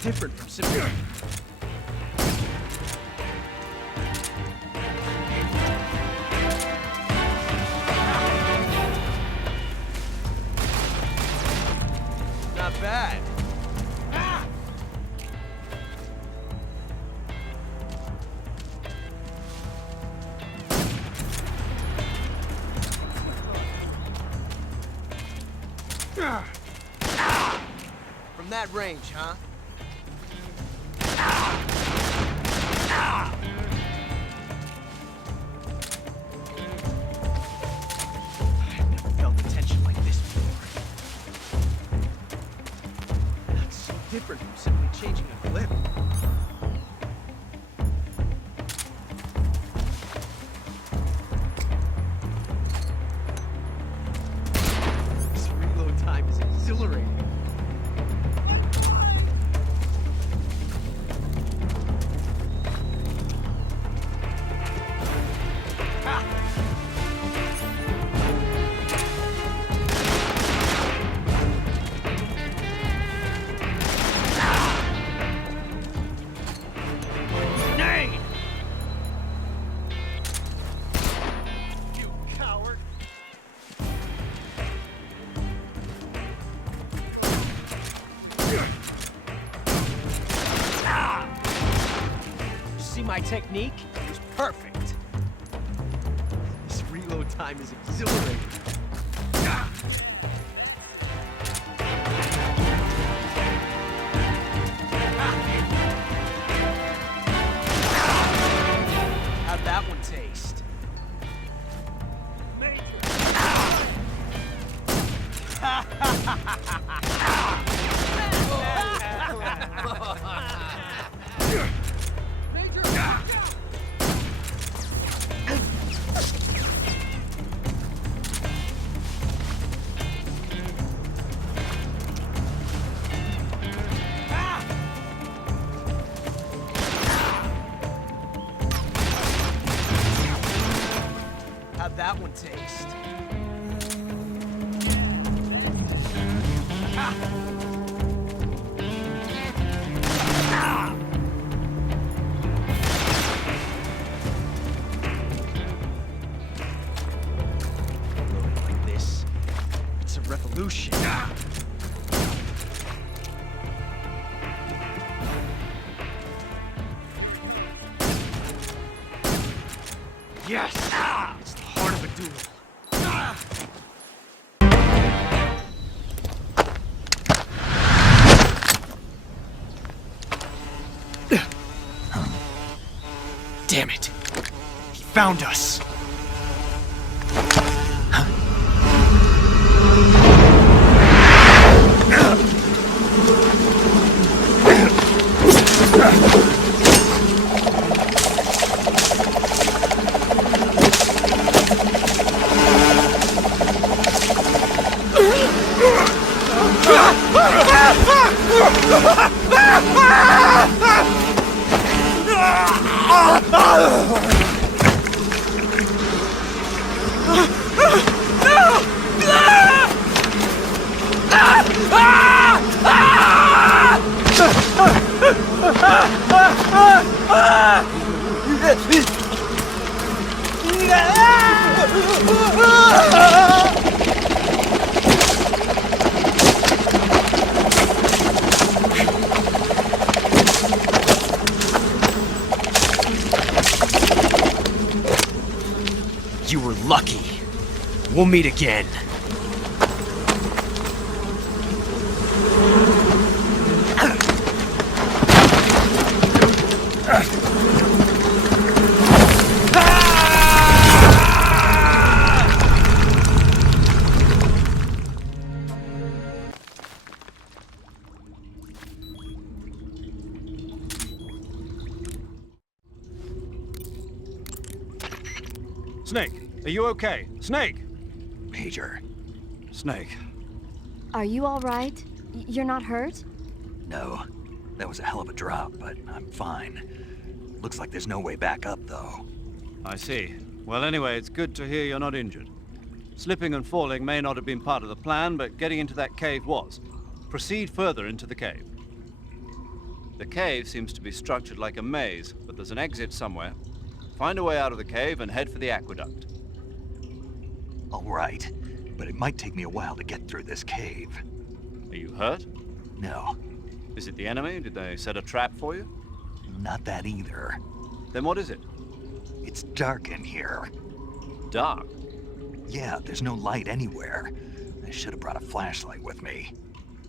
Different from civilian. Not bad. From that range, huh? I've never felt the tension like this before. That's so different from simply changing a clip. This reload time is exhilarating. My technique was perfect. This reload time is exhilarating. How'd that one taste? Major. taste. Like this, it's a revolution. Yes! It's the heart of a duel. Damn it! He found us! You were lucky. We'll meet again. Snake, are you okay? Snake! Major. Snake. Are you all right? You're not hurt? No. That was a hell of a drop, but I'm fine. Looks like there's no way back up, though. I see. Well, anyway, it's good to hear you're not injured. Slipping and falling may not have been part of the plan, but getting into that cave was. Proceed further into the cave. The cave seems to be structured like a maze, but there's an exit somewhere. Find a way out of the cave and head for the aqueduct. All right, but it might take me a while to get through this cave. Are you hurt? No, Is it the enemy? Did they set a trap for you? not that either. Then what is it? It's dark in here. Dark? Yeah, there's no light anywhere. I should have brought a flashlight with me.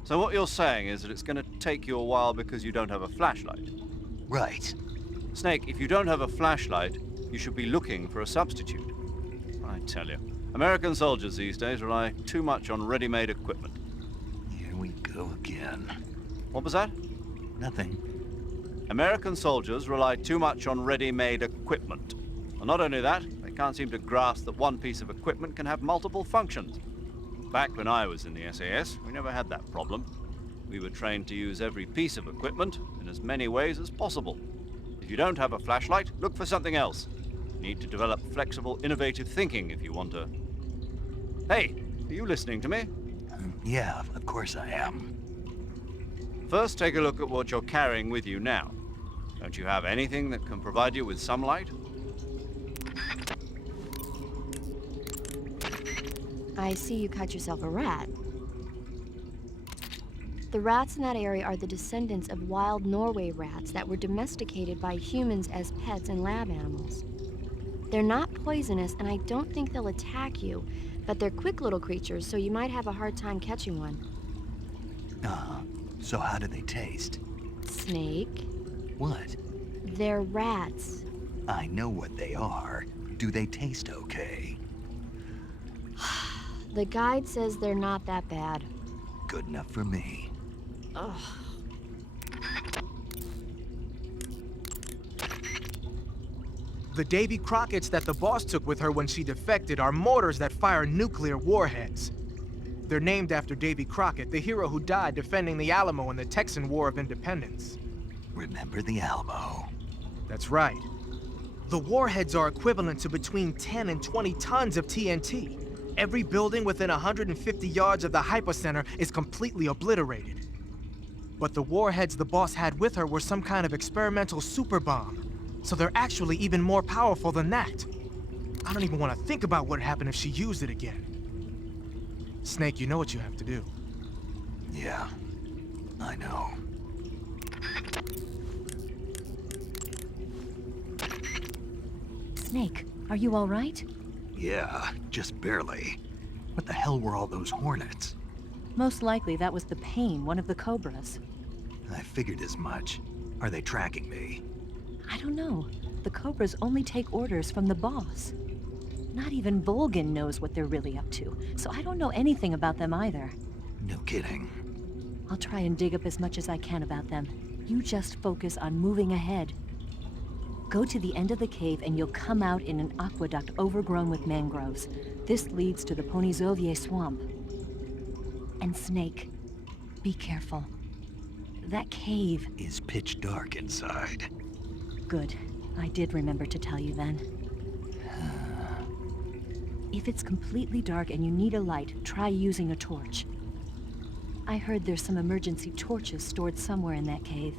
So what you're saying is that it's going to take you a while because you don't have a flashlight? Right. Snake, if you don't have a flashlight, you should be looking for a substitute. I tell you, American soldiers these days rely too much on ready-made equipment. Here we go again. What was that? Nothing. American soldiers rely too much on ready-made equipment. And not only that, they can't seem to grasp that one piece of equipment can have multiple functions. Back when I was in the SAS, we never had that problem. We were trained to use every piece of equipment in as many ways as possible. If you don't have a flashlight, look for something else. You need to develop flexible, innovative thinking if you want to... Hey, are you listening to me? Yeah, of course I am. First, take a look at what you're carrying with you now. Don't you have anything that can provide you with some light? I see you cut yourself a rat. The rats in that area are the descendants of wild Norway rats that were domesticated by humans as pets and lab animals. They're not poisonous, and I don't think they'll attack you, but they're quick little creatures, so you might have a hard time catching one. So how do they taste? Snake? What? They're rats. I know what they are. Do they taste okay? The guide says they're not that bad. Good enough for me. Ugh. The Davy Crockett's that the boss took with her when she defected are mortars that fire nuclear warheads. They're named after Davy Crockett, the hero who died defending the Alamo in the Texan War of Independence. Remember the Alamo. That's right. The warheads are equivalent to between 10 and 20 tons of TNT. Every building within 150 yards of the hypocenter is completely obliterated. But the warheads the boss had with her were some kind of experimental super bomb, so they're actually even more powerful than that. I don't even want to think about what happened if she used it again. Snake, you know what you have to do. Yeah, I know. Snake, are you all right? Yeah, just barely. What the hell were all those hornets? Most likely that was the Pain, one of the Cobras. I figured as much. Are they tracking me? I don't know. The Cobras only take orders from the boss. Not even Volgin knows what they're really up to, so I don't know anything about them either. No kidding. I'll try and dig up as much as I can about them. You just focus on moving ahead. Go to the end of the cave and you'll come out in an aqueduct overgrown with mangroves. This leads to the Ponizovye swamp. And Snake, be careful. That cave is pitch dark inside. Good. I did remember to tell you then. If it's completely dark and you need a light, try using a torch. I heard there's some emergency torches stored somewhere in that cave.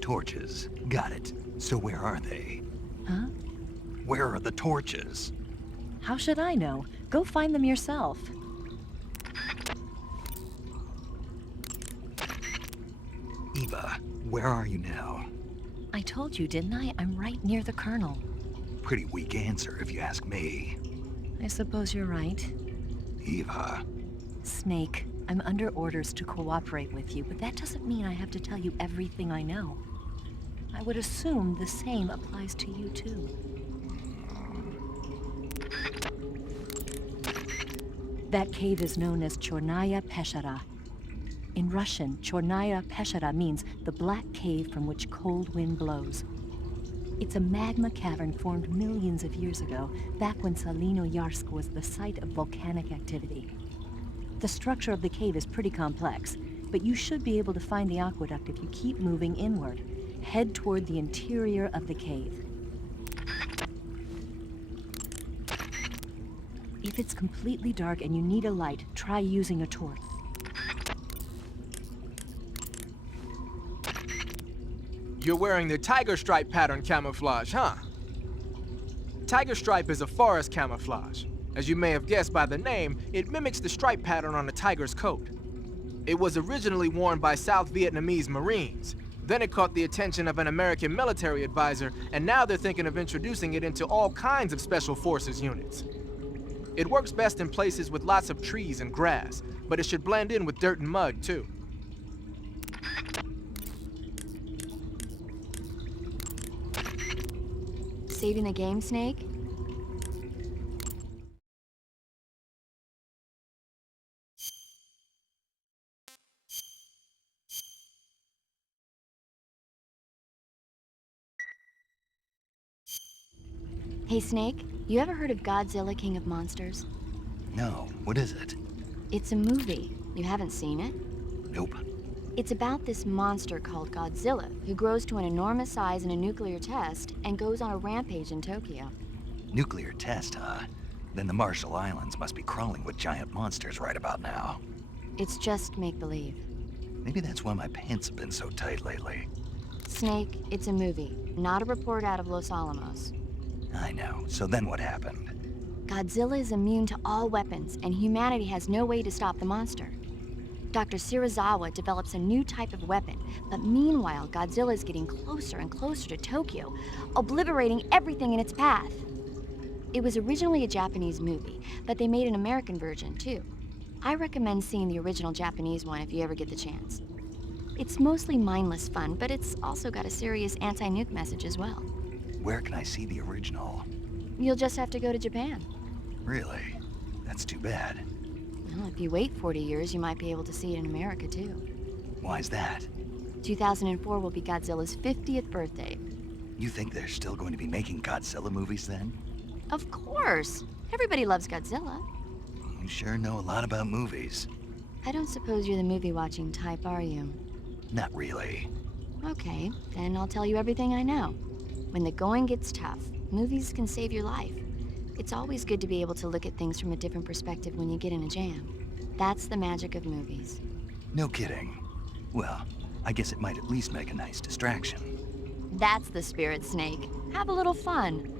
Torches. Got it. So where are they? Huh? Where are the torches? How should I know? Go find them yourself. Eva, where are you now? I told you, didn't I? I'm right near the Colonel. Pretty weak answer if you ask me. I suppose you're right. Eva. Snake, I'm under orders to cooperate with you, but that doesn't mean I have to tell you everything I know. I would assume the same applies to you, too. That cave is known as Chornaya Peshara. In Russian, Chornaya Peshara means the black cave from which cold wind blows. It's a magma cavern formed millions of years ago, back when Salino-Yarsk was the site of volcanic activity. The structure of the cave is pretty complex, but you should be able to find the aqueduct if you keep moving inward. Head toward the interior of the cave. If it's completely dark and you need a light, try using a torch. You're wearing the tiger stripe pattern camouflage, huh? Tiger stripe is a forest camouflage. As you may have guessed by the name, it mimics the stripe pattern on a tiger's coat. It was originally worn by South Vietnamese Marines. Then it caught the attention of an American military advisor, and now they're thinking of introducing it into all kinds of special forces units. It works best in places with lots of trees and grass, but it should blend in with dirt and mud, too. Saving the game, Snake? Hey, Snake, you ever heard of Godzilla, King of Monsters? No, what is it? It's a movie. You haven't seen it? Nope. It's about this monster called Godzilla, who grows to an enormous size in a nuclear test and goes on a rampage in Tokyo. Nuclear test, huh? Then the Marshall Islands must be crawling with giant monsters right about now. It's just make-believe. Maybe that's why my pants have been so tight lately. Snake, it's a movie, not a report out of Los Alamos. I know. So then what happened? Godzilla is immune to all weapons, and humanity has no way to stop the monster. Dr. Shirazawa develops a new type of weapon, but meanwhile, Godzilla is getting closer and closer to Tokyo, obliterating everything in its path. It was originally a Japanese movie, but they made an American version, too. I recommend seeing the original Japanese one if you ever get the chance. It's mostly mindless fun, but it's also got a serious anti-nuke message as well. Where can I see the original? You'll just have to go to Japan. Really? That's too bad. Well, if you wait 40 years, you might be able to see it in America, too. Why's that? 2004 will be Godzilla's 50th birthday. You think they're still going to be making Godzilla movies then? Of course! Everybody loves Godzilla. You sure know a lot about movies. I don't suppose you're the movie-watching type, are you? Not really. Okay, then I'll tell you everything I know. When the going gets tough, movies can save your life. It's always good to be able to look at things from a different perspective when you get in a jam. That's the magic of movies. No kidding. Well, I guess it might at least make a nice distraction. That's the spirit, Snake. Have a little fun.